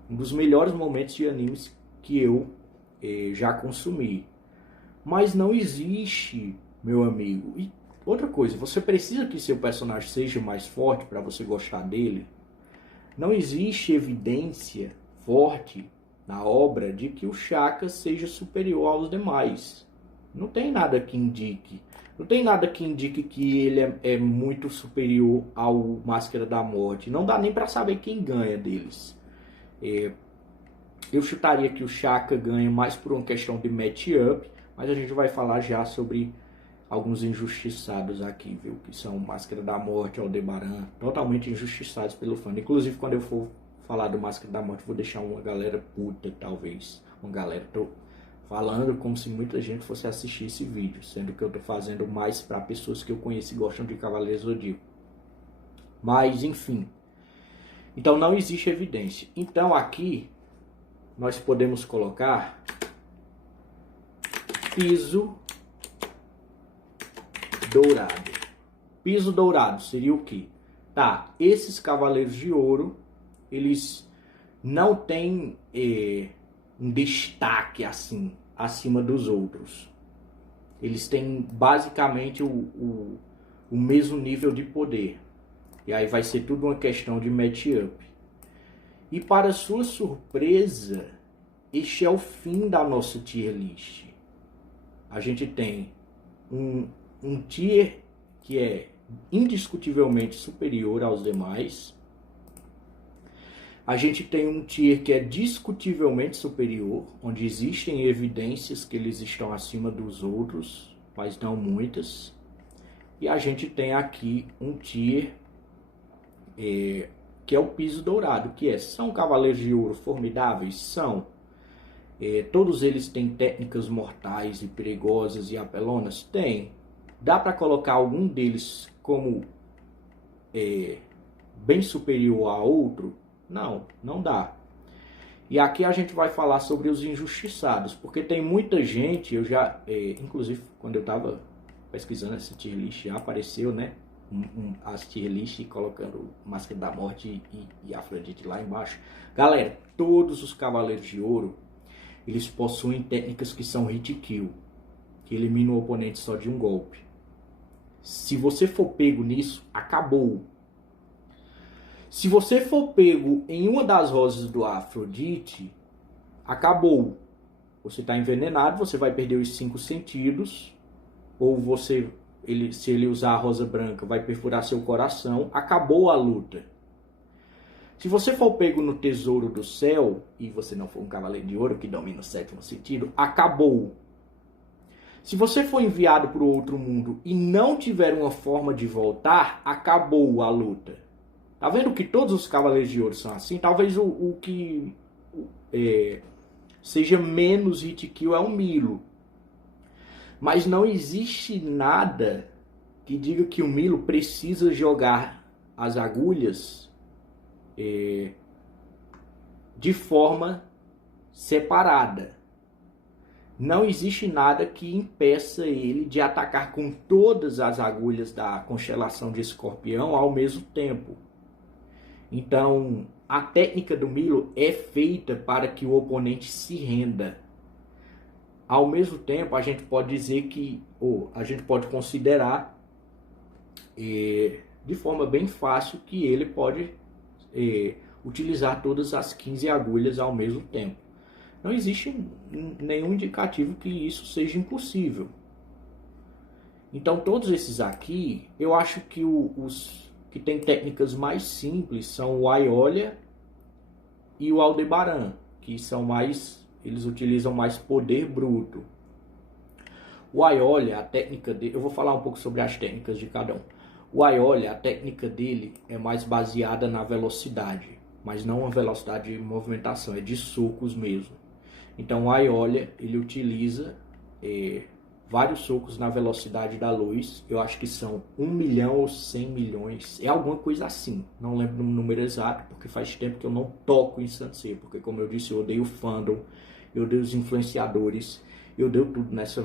Um dos melhores momentos de animes que eu já consumi. Mas não existe, meu amigo. E outra coisa, você precisa que seu personagem seja mais forte para você gostar dele? Não existe evidência forte na obra de que o Shaka seja superior aos demais. Não tem nada que indique. Não tem nada que indique que ele é muito superior ao Máscara da Morte. Não dá nem para saber quem ganha deles. Eu chutaria que o Shaka ganha mais por uma questão de match-up, mas a gente vai falar já sobre alguns injustiçados aqui, viu? Que são Máscara da Morte, Aldebaran, totalmente injustiçados pelo fã. Inclusive, quando eu for falar do Máscara da Morte, vou deixar uma galera puta, talvez. Uma galera, tô falando como se muita gente fosse assistir esse vídeo, sendo que eu tô fazendo mais para pessoas que eu conheço e gostam de Cavaleiros do Zodíaco. Mas, enfim. Então, não existe evidência. Então, aqui, nós podemos colocar piso dourado. Piso dourado seria o quê? Tá, esses Cavaleiros de Ouro, eles não têm um destaque assim, acima dos outros. Eles têm basicamente o mesmo nível de poder. E aí vai ser tudo uma questão de match-up. E para sua surpresa, este é o fim da nossa tier list. A gente tem um tier que é indiscutivelmente superior aos demais. A gente tem um tier que é discutivelmente superior, onde existem evidências que eles estão acima dos outros, mas não muitas. E a gente tem aqui um tier que é o piso dourado, são cavaleiros de ouro formidáveis? São. Todos eles têm técnicas mortais e perigosas e apelonas? Tem. Dá para colocar algum deles como bem superior a outro? Não, não dá. E aqui a gente vai falar sobre os injustiçados, porque tem muita gente, eu já, inclusive quando eu estava pesquisando essa tier list, já apareceu, né, as tier list colocando Máscara da Morte e Afrodite lá embaixo. Galera, todos os Cavaleiros de Ouro, eles possuem técnicas que são hit kill, que eliminam o oponente só de um golpe. Se você for pego nisso, acabou. Se você for pego em uma das rosas do Afrodite, acabou. Você está envenenado, você vai perder os 5 sentidos, ou se ele usar a rosa branca, vai perfurar seu coração, acabou a luta. Se você for pego no Tesouro do Céu, e você não for um Cavaleiro de Ouro que domina o 7º sentido, acabou. Se você for enviado para o outro mundo e não tiver uma forma de voltar, acabou a luta. Tá vendo que todos os Cavaleiros de Ouro são assim? Talvez o que seja menos hit kill é o Milo. Mas não existe nada que diga que o Milo precisa jogar as agulhas de forma separada. Não existe nada que impeça ele de atacar com todas as agulhas da constelação de Escorpião ao mesmo tempo. Então, a técnica do Milo é feita para que o oponente se renda. Ao mesmo tempo, a gente pode dizer que, ou a gente pode considerar de forma bem fácil que ele pode utilizar todas as 15 agulhas ao mesmo tempo. Não existe nenhum indicativo que isso seja impossível. Então, todos esses aqui, eu acho que os que tem técnicas mais simples são o Aiolia e o Aldebaran, que são mais, eles utilizam mais poder bruto. O Aiolia, a técnica dele, eu vou falar um pouco sobre as técnicas de cada um. O Aiolia, a técnica dele é mais baseada na velocidade, mas não uma velocidade de movimentação, é de socos mesmo. Então o Aiolia, ele utiliza vários socos na velocidade da luz. Eu acho que são 1 milhão ou 100 milhões. É alguma coisa assim. Não lembro o número exato, porque faz tempo que eu não toco em Sansei. Porque, como eu disse, eu odeio o fandom, eu odeio os influenciadores, eu odeio tudo nessa...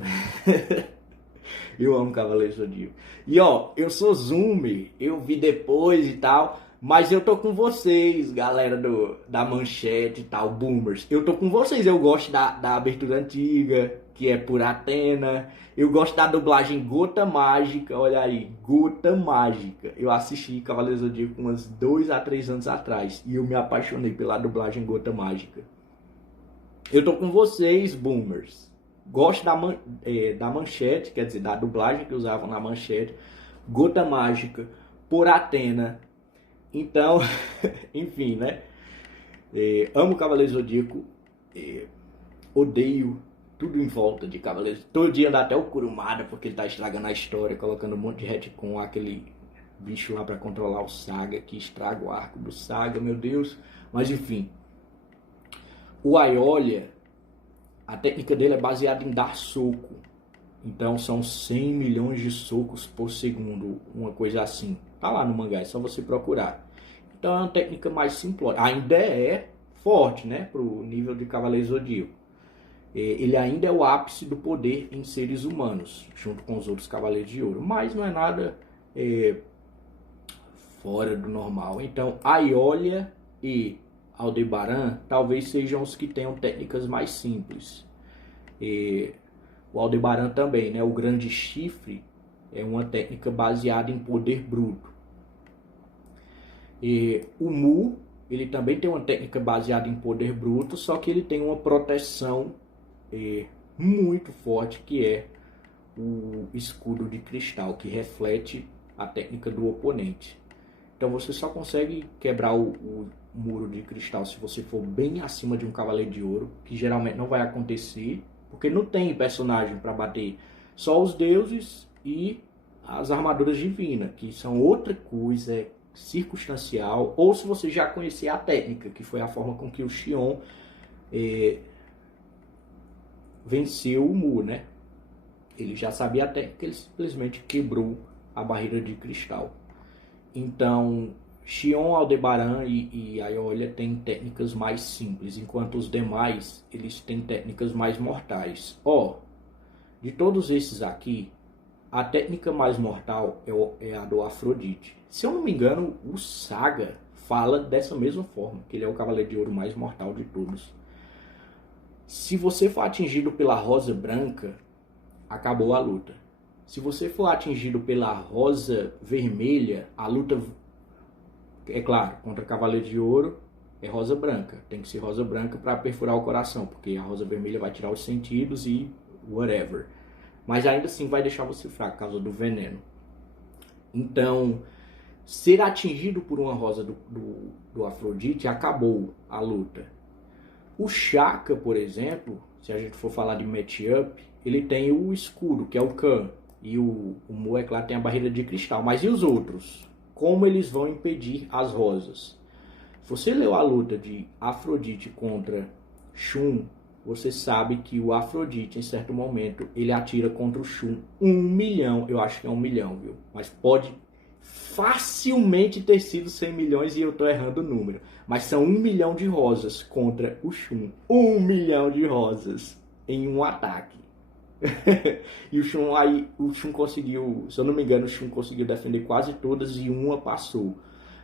Eu amo Cavaleiro Zodíaco. E, ó, eu sou Zoomer, eu vi depois e tal... Mas eu tô com vocês, galera da Manchete e tal, boomers. Eu tô com vocês, eu gosto da abertura antiga, que é por Athena. Eu gosto da dublagem Gota Mágica, olha aí, Gota Mágica. Eu assisti Cavaleiro Zodíaco uns 2 a 3 anos atrás e eu me apaixonei pela dublagem Gota Mágica. Eu tô com vocês, boomers. Gosto da Manchete, quer dizer, da dublagem que usavam na Manchete. Gota Mágica, por Athena. Então, enfim, né? Amo Cavaleiro Zodíaco, odeio tudo em volta de Cavaleiro. Todo dia anda até o Kurumada, porque ele tá estragando a história, colocando um monte de retcon, aquele bicho lá para controlar o Saga, que estraga o arco do Saga, meu Deus. Mas enfim, o Aiolia, a técnica dele é baseada em dar soco. Então são 100 milhões de socos por segundo, uma coisa assim. Tá lá no mangá, é só você procurar. Então é uma técnica mais simplória. Ainda é forte, né? Pro nível de Cavaleiro Zodíaco. Ele ainda é o ápice do poder em seres humanos, junto com os outros Cavaleiros de Ouro. Mas não é nada fora do normal. Então Aiolia e Aldebaran talvez sejam os que tenham técnicas mais simples. O Aldebaran também, né? O Grande Chifre é uma técnica baseada em poder bruto. O Mu, ele também tem uma técnica baseada em poder bruto, só que ele tem uma proteção muito forte, que é o escudo de cristal, que reflete a técnica do oponente. Então você só consegue quebrar o muro de cristal se você for bem acima de um Cavaleiro de Ouro, que geralmente não vai acontecer, porque não tem personagem para bater. Só os deuses e as armaduras divinas, que são outra coisa, é circunstancial, ou se você já conhecer a técnica, que foi a forma com que o Xion venceu o Mu, né? Ele já sabia a técnica, ele simplesmente quebrou a barreira de cristal. Então, Xion, Aldebaran e Aiolia têm técnicas mais simples, enquanto os demais, eles têm técnicas mais mortais. De todos esses aqui, a técnica mais mortal é a do Afrodite. Se eu não me engano, o Saga fala dessa mesma forma, que ele é o Cavaleiro de Ouro mais mortal de todos. Se você for atingido pela Rosa Branca, acabou a luta. Se você for atingido pela Rosa Vermelha, a luta, é claro, contra Cavaleiro de Ouro é Rosa Branca. Tem que ser Rosa Branca para perfurar o coração, porque a Rosa Vermelha vai tirar os sentidos e whatever. Mas ainda assim vai deixar você fraco por causa do veneno. Então, ser atingido por uma rosa do Afrodite, acabou a luta. O Shaka, por exemplo, se a gente for falar de matchup, ele tem o escudo, que é o Khan. E o Mu, é claro, tem a barreira de cristal. Mas e os outros? Como eles vão impedir as rosas? Se você leu a luta de Afrodite contra Shun, você sabe que o Afrodite, em certo momento, ele atira contra o Shun 1 milhão. Eu acho que é 1 milhão, viu? Mas pode facilmente ter sido 100 milhões e eu tô errando o número. Mas são 1 milhão de rosas contra o Shun. 1 milhão de rosas em um ataque. E o Shun conseguiu, se eu não me engano, o Shun conseguiu defender quase todas e uma passou.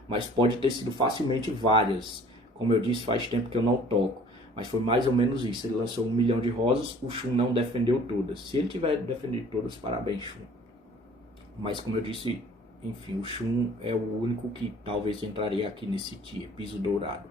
Mas pode ter sido facilmente várias. Como eu disse, faz tempo que eu não toco. Mas foi mais ou menos isso. Ele lançou 1 milhão de rosas, o Shun não defendeu todas. Se ele tiver defendido todas, parabéns, Shun. Mas como eu disse, enfim, o Shun é o único que talvez entraria aqui nesse tier, piso dourado.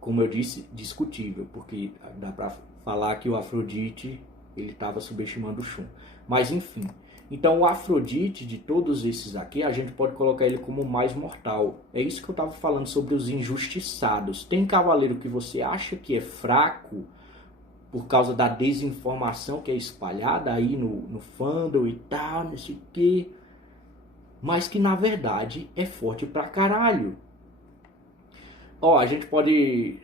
Como eu disse, discutível, porque dá pra falar que o Afrodite, ele estava subestimando o Shun. Mas enfim, então o Afrodite, de todos esses aqui, a gente pode colocar ele como o mais mortal. É isso que eu estava falando sobre os injustiçados. Tem cavaleiro que você acha que é fraco por causa da desinformação que é espalhada aí no fandom e tal, não sei o quê, mas que na verdade é forte pra caralho. A gente pode...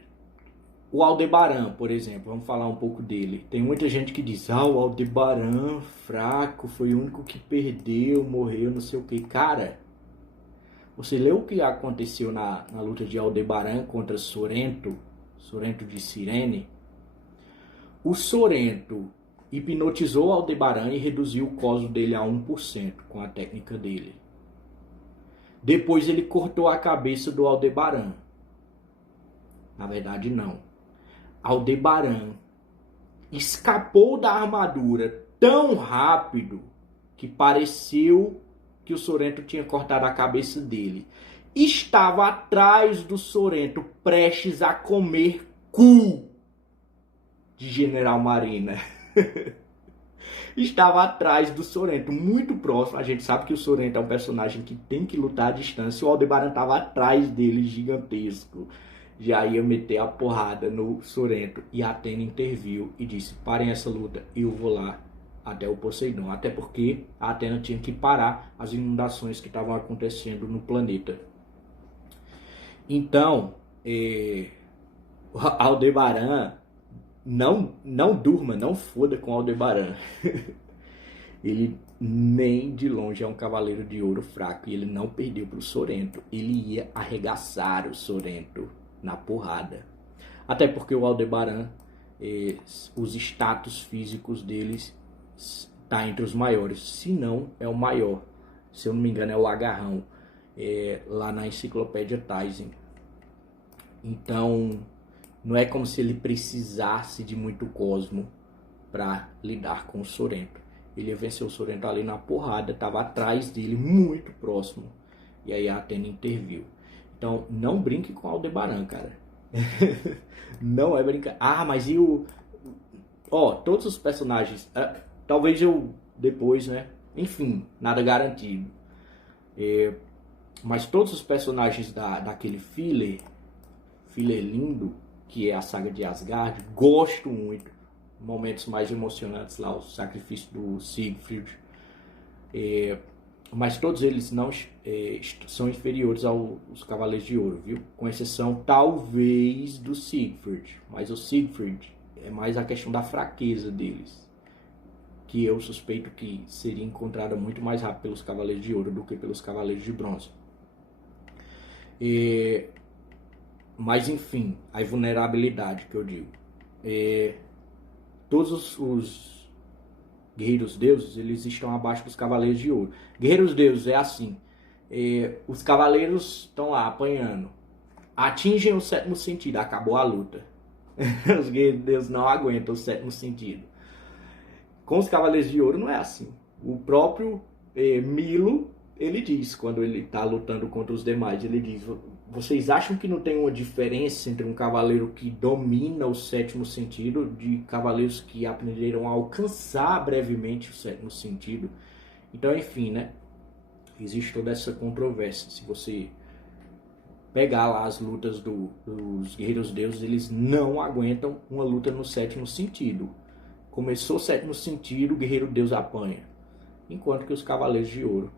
O Aldebaran, por exemplo, vamos falar um pouco dele. Tem muita gente que diz, o Aldebaran, fraco, foi o único que perdeu, morreu, não sei o que. Cara, você leu o que aconteceu na luta de Aldebaran contra Sorrento de Cirene? O Sorrento hipnotizou Aldebaran e reduziu o cosmo dele a 1% com a técnica dele. Depois ele cortou a cabeça do Aldebaran. Na verdade, não. Aldebaran escapou da armadura tão rápido que pareceu que o Sorrento tinha cortado a cabeça dele. Estava atrás do Sorrento, prestes a comer cu de General Marina. Estava atrás do Sorrento, muito próximo. A gente sabe que o Sorrento é um personagem que tem que lutar à distância. O Aldebaran estava atrás dele, gigantesco. Já ia meter a porrada no Sorrento. E a Athena interviu e disse, parem essa luta, eu vou lá até o Poseidon. Até porque a Athena tinha que parar as inundações que estavam acontecendo no planeta. Então, Aldebaran, não durma, não foda com Aldebaran. Ele nem de longe é um cavaleiro de ouro fraco. E ele não perdeu para o Sorrento. Ele ia arregaçar o Sorrento na porrada. Até porque o Aldebaran, os status físicos deles está entre os maiores. Se não, é o maior. Se eu não me engano, é o Agarrão. Lá na enciclopédia Tyson. Então, não é como se ele precisasse de muito cosmo para lidar com o Sorrento. Ele ia vencer o Sorrento ali na porrada, estava atrás dele, muito próximo. E aí a Athena interviu. Então, não brinque com Aldebaran, cara. Não é brincar. Mas e o... todos os personagens... talvez eu depois, né? Enfim, nada garantido. Mas todos os personagens daquele filler lindo, que é a saga de Asgard, gosto muito. Momentos mais emocionantes lá, o sacrifício do Siegfried. Mas todos eles não são inferiores aos Cavaleiros de Ouro, viu? Com exceção, talvez, do Siegfried. Mas o Siegfried é mais a questão da fraqueza deles, que eu suspeito que seria encontrada muito mais rápido pelos Cavaleiros de Ouro do que pelos Cavaleiros de Bronze. Mas enfim, a vulnerabilidade que eu digo. Todos os guerreiros deuses, eles estão abaixo dos Cavaleiros de Ouro. Guerreiros deuses é assim. Os cavaleiros estão lá apanhando. Atingem o sétimo sentido, acabou a luta. Os guerreiros deuses não aguentam o sétimo sentido. Com os Cavaleiros de Ouro não é assim. O próprio Milo, ele diz, quando ele está lutando contra os demais, ele diz: vocês acham que não tem uma diferença entre um cavaleiro que domina o sétimo sentido de cavaleiros que aprenderam a alcançar brevemente o sétimo sentido? Então, enfim, né? Existe toda essa controvérsia. Se você pegar lá as lutas dos guerreiros deuses, eles não aguentam uma luta no sétimo sentido. Começou o sétimo sentido, o guerreiro deus apanha. Enquanto que os Cavaleiros de Ouro,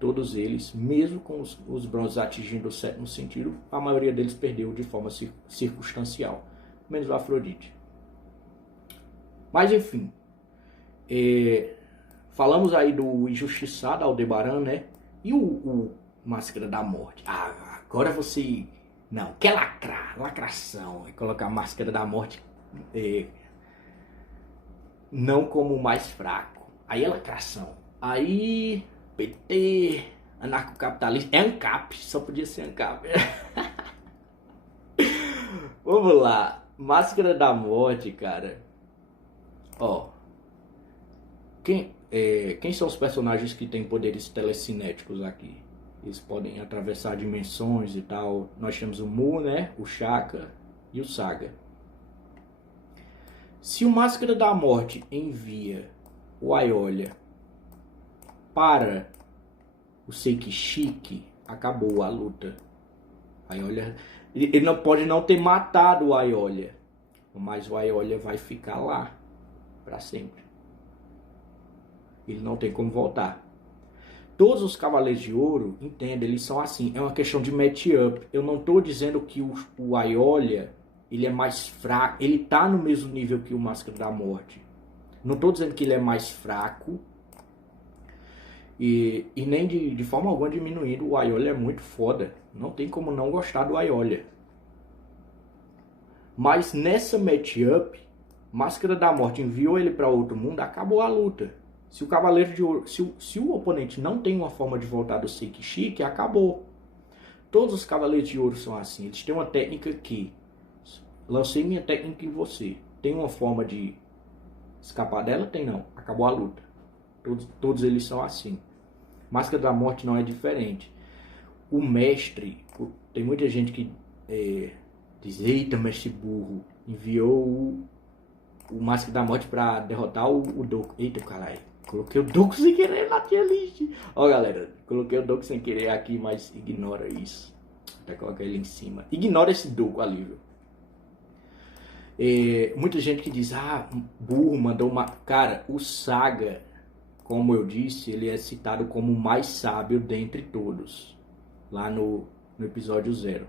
todos eles, mesmo com os bronzes atingindo o sétimo sentido, a maioria deles perdeu de forma circunstancial, menos o Afrodite. Mas enfim, falamos aí do injustiçado Aldebaran, né? E o Máscara da Morte. Agora você... Não, quer lacrar, lacração. É colocar a Máscara da Morte não como o mais fraco. Aí é lacração. Aí... PT, anarcocapitalista, é ANCAP, só podia ser ANCAP. Vamos lá, Máscara da Morte, cara. Ó, quem são os personagens que têm poderes telecinéticos aqui? Eles podem atravessar dimensões e tal. Nós temos o Mu, né, o Shaka e o Saga. Se o Máscara da Morte envia o Aiolia para o Seikishiki, acabou a luta. Aiolia, ele não pode não ter matado o Aiolia, mas o Aiolia vai ficar lá para sempre. Ele não tem como voltar. Todos os Cavaleiros de Ouro, entenda, eles são assim. É uma questão de match-up. Eu não estou dizendo que o Aiolia ele é mais fraco. Ele está no mesmo nível que o Máscara da Morte. Não estou dizendo que ele é mais fraco. E nem de forma alguma diminuindo. O Aiolia é muito foda. Não tem como não gostar do Aiolia. Mas nessa matchup, Máscara da Morte enviou ele para outro mundo, acabou a luta. Se o Cavaleiro de Ouro, se o oponente não tem uma forma de voltar do Seikishiki, acabou. Todos os Cavaleiros de Ouro são assim. Eles têm uma técnica que... Lancei minha técnica em você. Tem uma forma de escapar dela? Tem não. Acabou a luta. Todos eles são assim. Máscara da Morte não é diferente. O mestre... Tem muita gente que diz: eita, mestre burro. Enviou o Máscara da Morte pra derrotar o Doku. Eita, caralho. Coloquei o Doku sem querer na tier list. Ó, galera. Coloquei o Doku sem querer aqui, mas ignora isso. Até colocar ele em cima. Ignora esse Doku ali, viu? Muita gente que diz: burro, mandou uma... Cara, o Saga, como eu disse, ele é citado como o mais sábio dentre todos. Lá no episódio 0.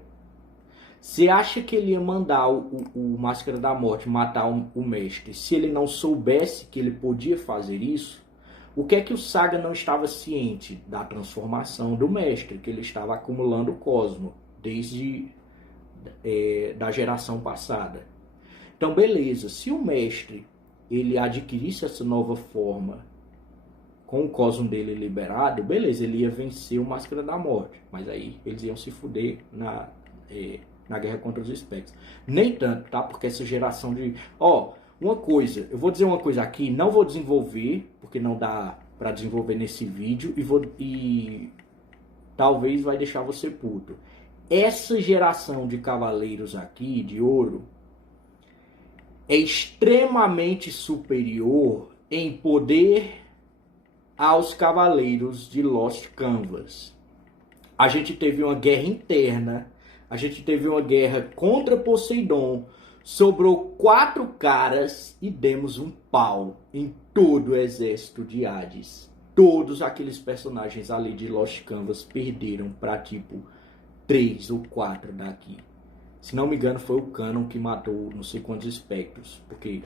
Você acha que ele ia mandar o Máscara da Morte matar o mestre se ele não soubesse que ele podia fazer isso? O que é que o Saga não estava ciente? Da transformação do mestre, que ele estava acumulando o cosmo desde da geração passada. Então, beleza, se o mestre ele adquirisse essa nova forma com o cosmo dele liberado, beleza, ele ia vencer o Máscara da Morte. Mas aí eles iam se fuder na guerra contra os espectros. Nem tanto, tá? Porque essa geração de... uma coisa, eu vou dizer uma coisa aqui, não vou desenvolver, porque não dá pra desenvolver nesse vídeo, e talvez vai deixar você puto. Essa geração de cavaleiros aqui, de ouro, é extremamente superior em poder aos cavaleiros de Lost Canvas. A gente teve uma guerra interna, a gente teve uma guerra contra Poseidon, sobrou 4 caras e demos um pau em todo o exército de Hades. Todos aqueles personagens ali de Lost Canvas perderam para tipo 3 ou 4 daqui. Se não me engano, foi o Canon que matou não sei quantos espectros. Porque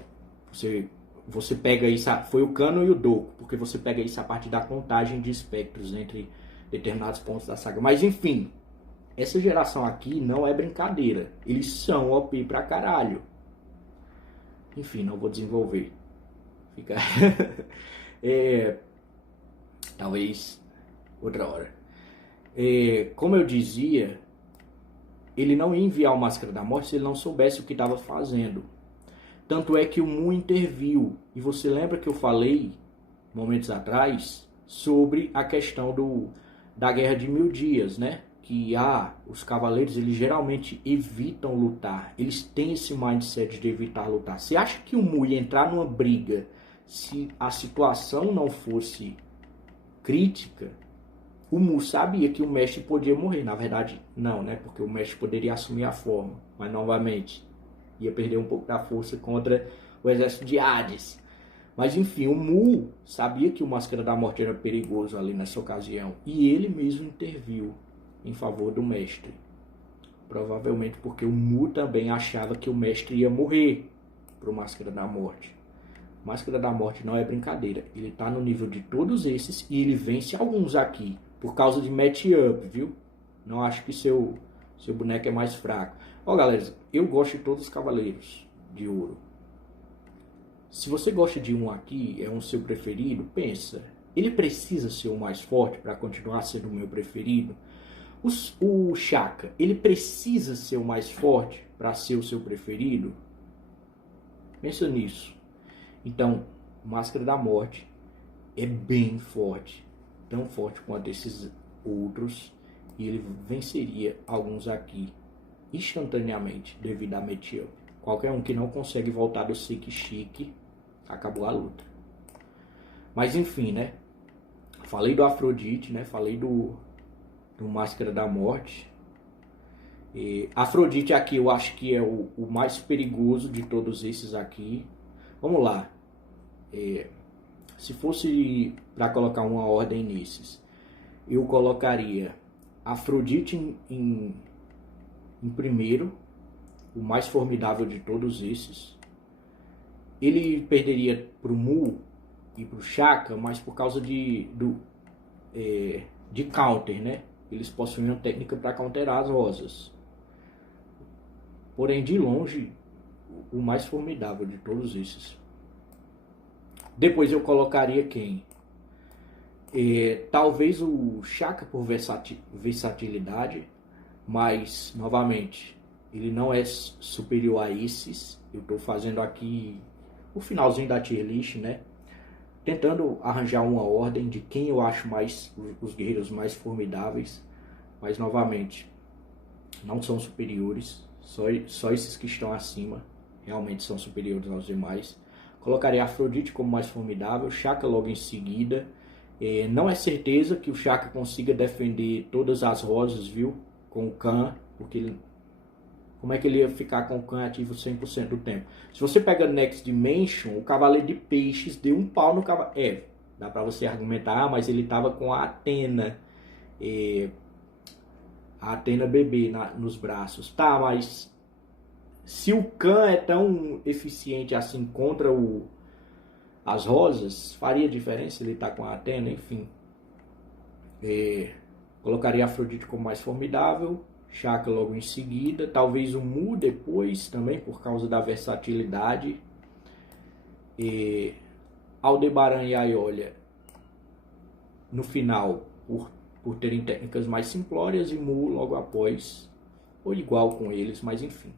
você pega isso, foi o Canon e o Doku, porque você pega isso a partir da contagem de espectros entre determinados pontos da saga. Mas enfim, essa geração aqui não é brincadeira. Eles são OP pra caralho. Enfim, não vou desenvolver. Fica... talvez outra hora. Como eu dizia, ele não ia enviar o Máscara da Morte se ele não soubesse o que estava fazendo. Tanto é que o Mu interviu. E você lembra que eu falei, momentos atrás, sobre a questão da Guerra de 1000 Dias, né? Que os cavaleiros, eles geralmente evitam lutar. Eles têm esse mindset de evitar lutar. Você acha que o Mu ia entrar numa briga se a situação não fosse crítica? O Mu sabia que o mestre podia morrer. Na verdade, não, né? Porque o mestre poderia assumir a forma. Mas, novamente, ia perder um pouco da força contra o exército de Hades. Mas, enfim, o Mu sabia que o Máscara da Morte era perigoso ali nessa ocasião. E ele mesmo interviu em favor do mestre. Provavelmente porque o Mu também achava que o mestre ia morrer pro Máscara da Morte. Máscara da Morte não é brincadeira. Ele tá no nível de todos esses e ele vence alguns aqui. Por causa de match-up, viu? Não acho que seu boneco é mais fraco. Ó, galera, eu gosto de todos os Cavaleiros de Ouro. Se você gosta de um aqui, é um seu preferido, pensa. Ele precisa ser o mais forte para continuar sendo o meu preferido? O Shaka, ele precisa ser o mais forte para ser o seu preferido? Pensa nisso. Então, Máscara da Morte é bem forte. Tão forte quanto esses outros. E ele venceria alguns aqui instantaneamente devido a matchup. Qualquer um que não consegue voltar do Seiki Shiki, acabou a luta. Mas enfim, né? Falei do Afrodite, né? Falei do Máscara da Morte. Afrodite aqui eu acho que é o mais perigoso de todos esses aqui. Vamos lá. Se fosse para colocar uma ordem nesses, eu colocaria Afrodite em primeiro, o mais formidável de todos esses. Ele perderia pro Mu e pro Shaka, mas por causa de counter, né? Eles possuíam técnica para counterar as rosas. Porém, de longe, o mais formidável de todos esses. Depois eu colocaria quem? Talvez o Shaka por versatilidade, mas, novamente, ele não é superior a esses. Eu estou fazendo aqui o finalzinho da tier list, né? Tentando arranjar uma ordem de quem eu acho mais os guerreiros mais formidáveis. Mas, novamente, não são superiores. Só esses que estão acima realmente são superiores aos demais. Colocaria Afrodite como mais formidável, Shaka logo em seguida. Não é certeza que o Shaka consiga defender todas as rosas, viu? Com o Khan, porque como é que ele ia ficar com o Khan ativo 100% do tempo? Se você pega Next Dimension, o Cavaleiro de Peixes deu um pau no cavaleiro. Dá pra você argumentar, mas ele tava com a Athena. A Athena bebê nos braços. Tá, mas se o Khan é tão eficiente assim contra as rosas, faria diferença ele estar com a Athena? Enfim. Colocaria Afrodite como mais formidável, Shaka logo em seguida, talvez o Mu depois também, por causa da versatilidade. Aldebaran e Aiolia no final, por terem técnicas mais simplórias, e Mu logo após, ou igual com eles, mas enfim.